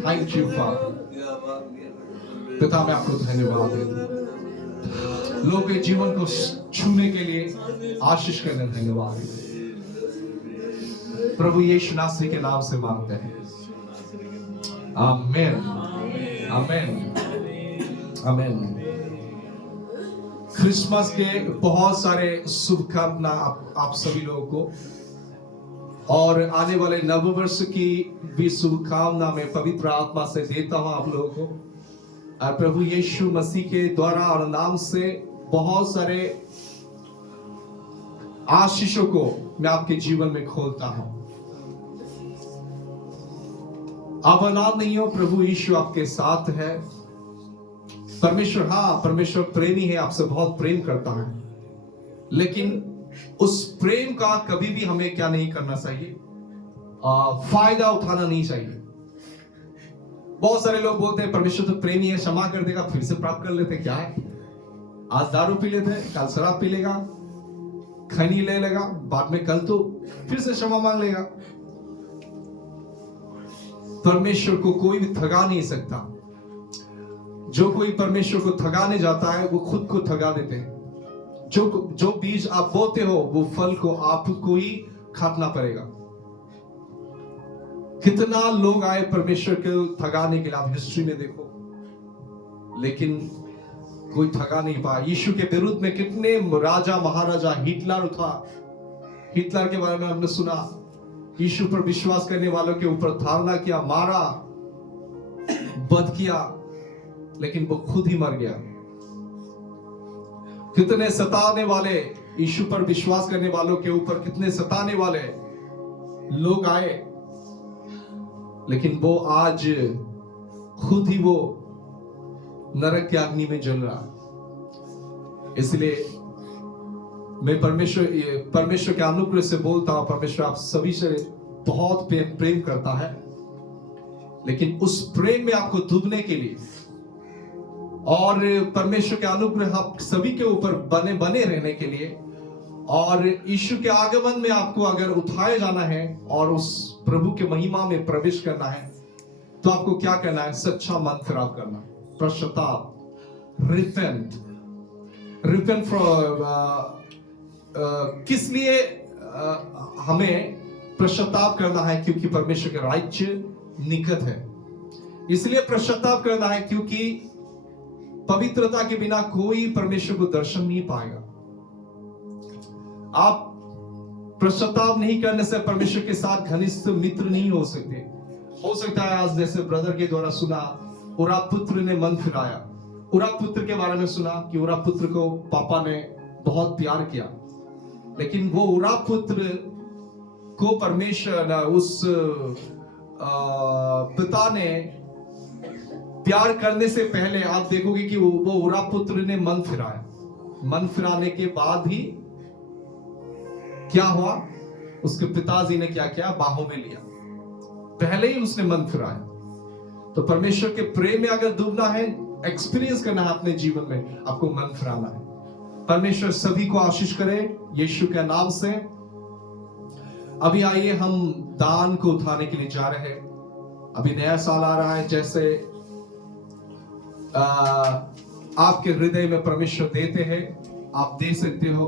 Thank you, Father. पिता, मैं आपको धन्यवाद देता हूं, लोगों के जीवन को छूने के लिए, आशीष करने धन्यवाद प्रभु यीशु नासरी के नाम से मांगते हैं। आमीन, आमीन, आमीन। क्रिसमस के बहुत सारे शुभकामना आप सभी लोगों को, और आने वाले नववर्ष की भी शुभकामना मैं पवित्र आत्मा से देता हूं आप लोगों को। और प्रभु यीशु मसीह के द्वारा और नाम से बहुत सारे आशीषों को मैं आपके जीवन में खोलता हूं। आप अनाथ नहीं हो, प्रभु यीशु आपके साथ है। परमेश्वर, हाँ, परमेश्वर प्रेमी है, आपसे बहुत प्रेम करता है, लेकिन उस प्रेम का कभी भी हमें क्या नहीं करना चाहिए, फायदा उठाना नहीं चाहिए। बहुत सारे लोग बोलते हैं परमेश्वर तो प्रेमी है, क्षमा कर देगा, फिर से प्राप्त कर लेते। क्या है, आज दारू पी लेते, कल शराब पी लेगा, खैनी ले लेगा, बाद में कल तो फिर से क्षमा मांग लेगा। परमेश्वर को कोई भी थका नहीं सकता। जो कोई परमेश्वर को थकाने जाता है वो खुद को थका देते हैं। जो बीज आप बोते हो वो फल को आपको ही काटना पड़ेगा। कितना लोग आए परमेश्वर को थकाने के लिए, आप हिस्ट्री में देखो, लेकिन कोई थका नहीं पाया। यीशु के विरुद्ध में कितने राजा महाराजा, हिटलर था, हिटलर के बारे में हमने सुना। यीशु पर विश्वास करने वालों के ऊपर धारणा किया, मारा, वध किया, लेकिन वो खुद ही मर गया। कितने सताने वाले, यीशु पर विश्वास करने वालों के ऊपर कितने सताने वाले लोग आए, लेकिन वो आज खुद ही वो नरक की अग्नि में जल रहा। इसलिए मैं परमेश्वर के अनुग्रह से बोलता हूं, परमेश्वर आप सभी से बहुत प्रेम करता है, लेकिन उस प्रेम में आपको डूबने के लिए और परमेश्वर के अनुग्रह आप सभी के ऊपर बने रहने के लिए और यीशु के आगमन में आपको अगर उठाए जाना है और उस प्रभु के महिमा में प्रवेश करना है, तो आपको क्या करना है? सच्चा मन फिराव करना, पश्चाताप, रिपेंट किस लिए हमें पश्चाताप करना है? क्योंकि परमेश्वर का राज्य निकट है। इसलिए पश्चाताप करना है क्योंकि पवित्रता के बिना कोई परमेश्वर को दर्शन नहीं पाएगा। आप पश्चाताप नहीं करने से परमेश्वर के साथ घनिष्ठ मित्र नहीं हो सकते। हो सकता है आज जैसे ब्रदर के द्वारा सुना, उरा पुत्र ने मन फिराया। उरा पुत्र के बारे में सुना कि उरा पुत्र को पापा ने बहुत प्यार किया, लेकिन वो उरा पुत्र को परमेश्वर उस पिता ने प्यार करने से पहले आप देखोगे कि वो उरा पुत्र ने मन फिराया। मन फिराने के बाद ही क्या हुआ? उसके पिताजी ने क्या किया? बाहों में लिया। पहले ही उसने मन फिराया। तो परमेश्वर के प्रेम में अगर डूबना है, एक्सपीरियंस करना है अपने जीवन में, आपको मन फिराना है। परमेश्वर सभी को आशीष करे यीशु के नाम से। अभी आइए हम दान को उठाने के लिए जा रहे हैं। अभी नया साल आ रहा है, जैसे आपके हृदय में परमेश्वर देते हैं, आप दे सकते हो।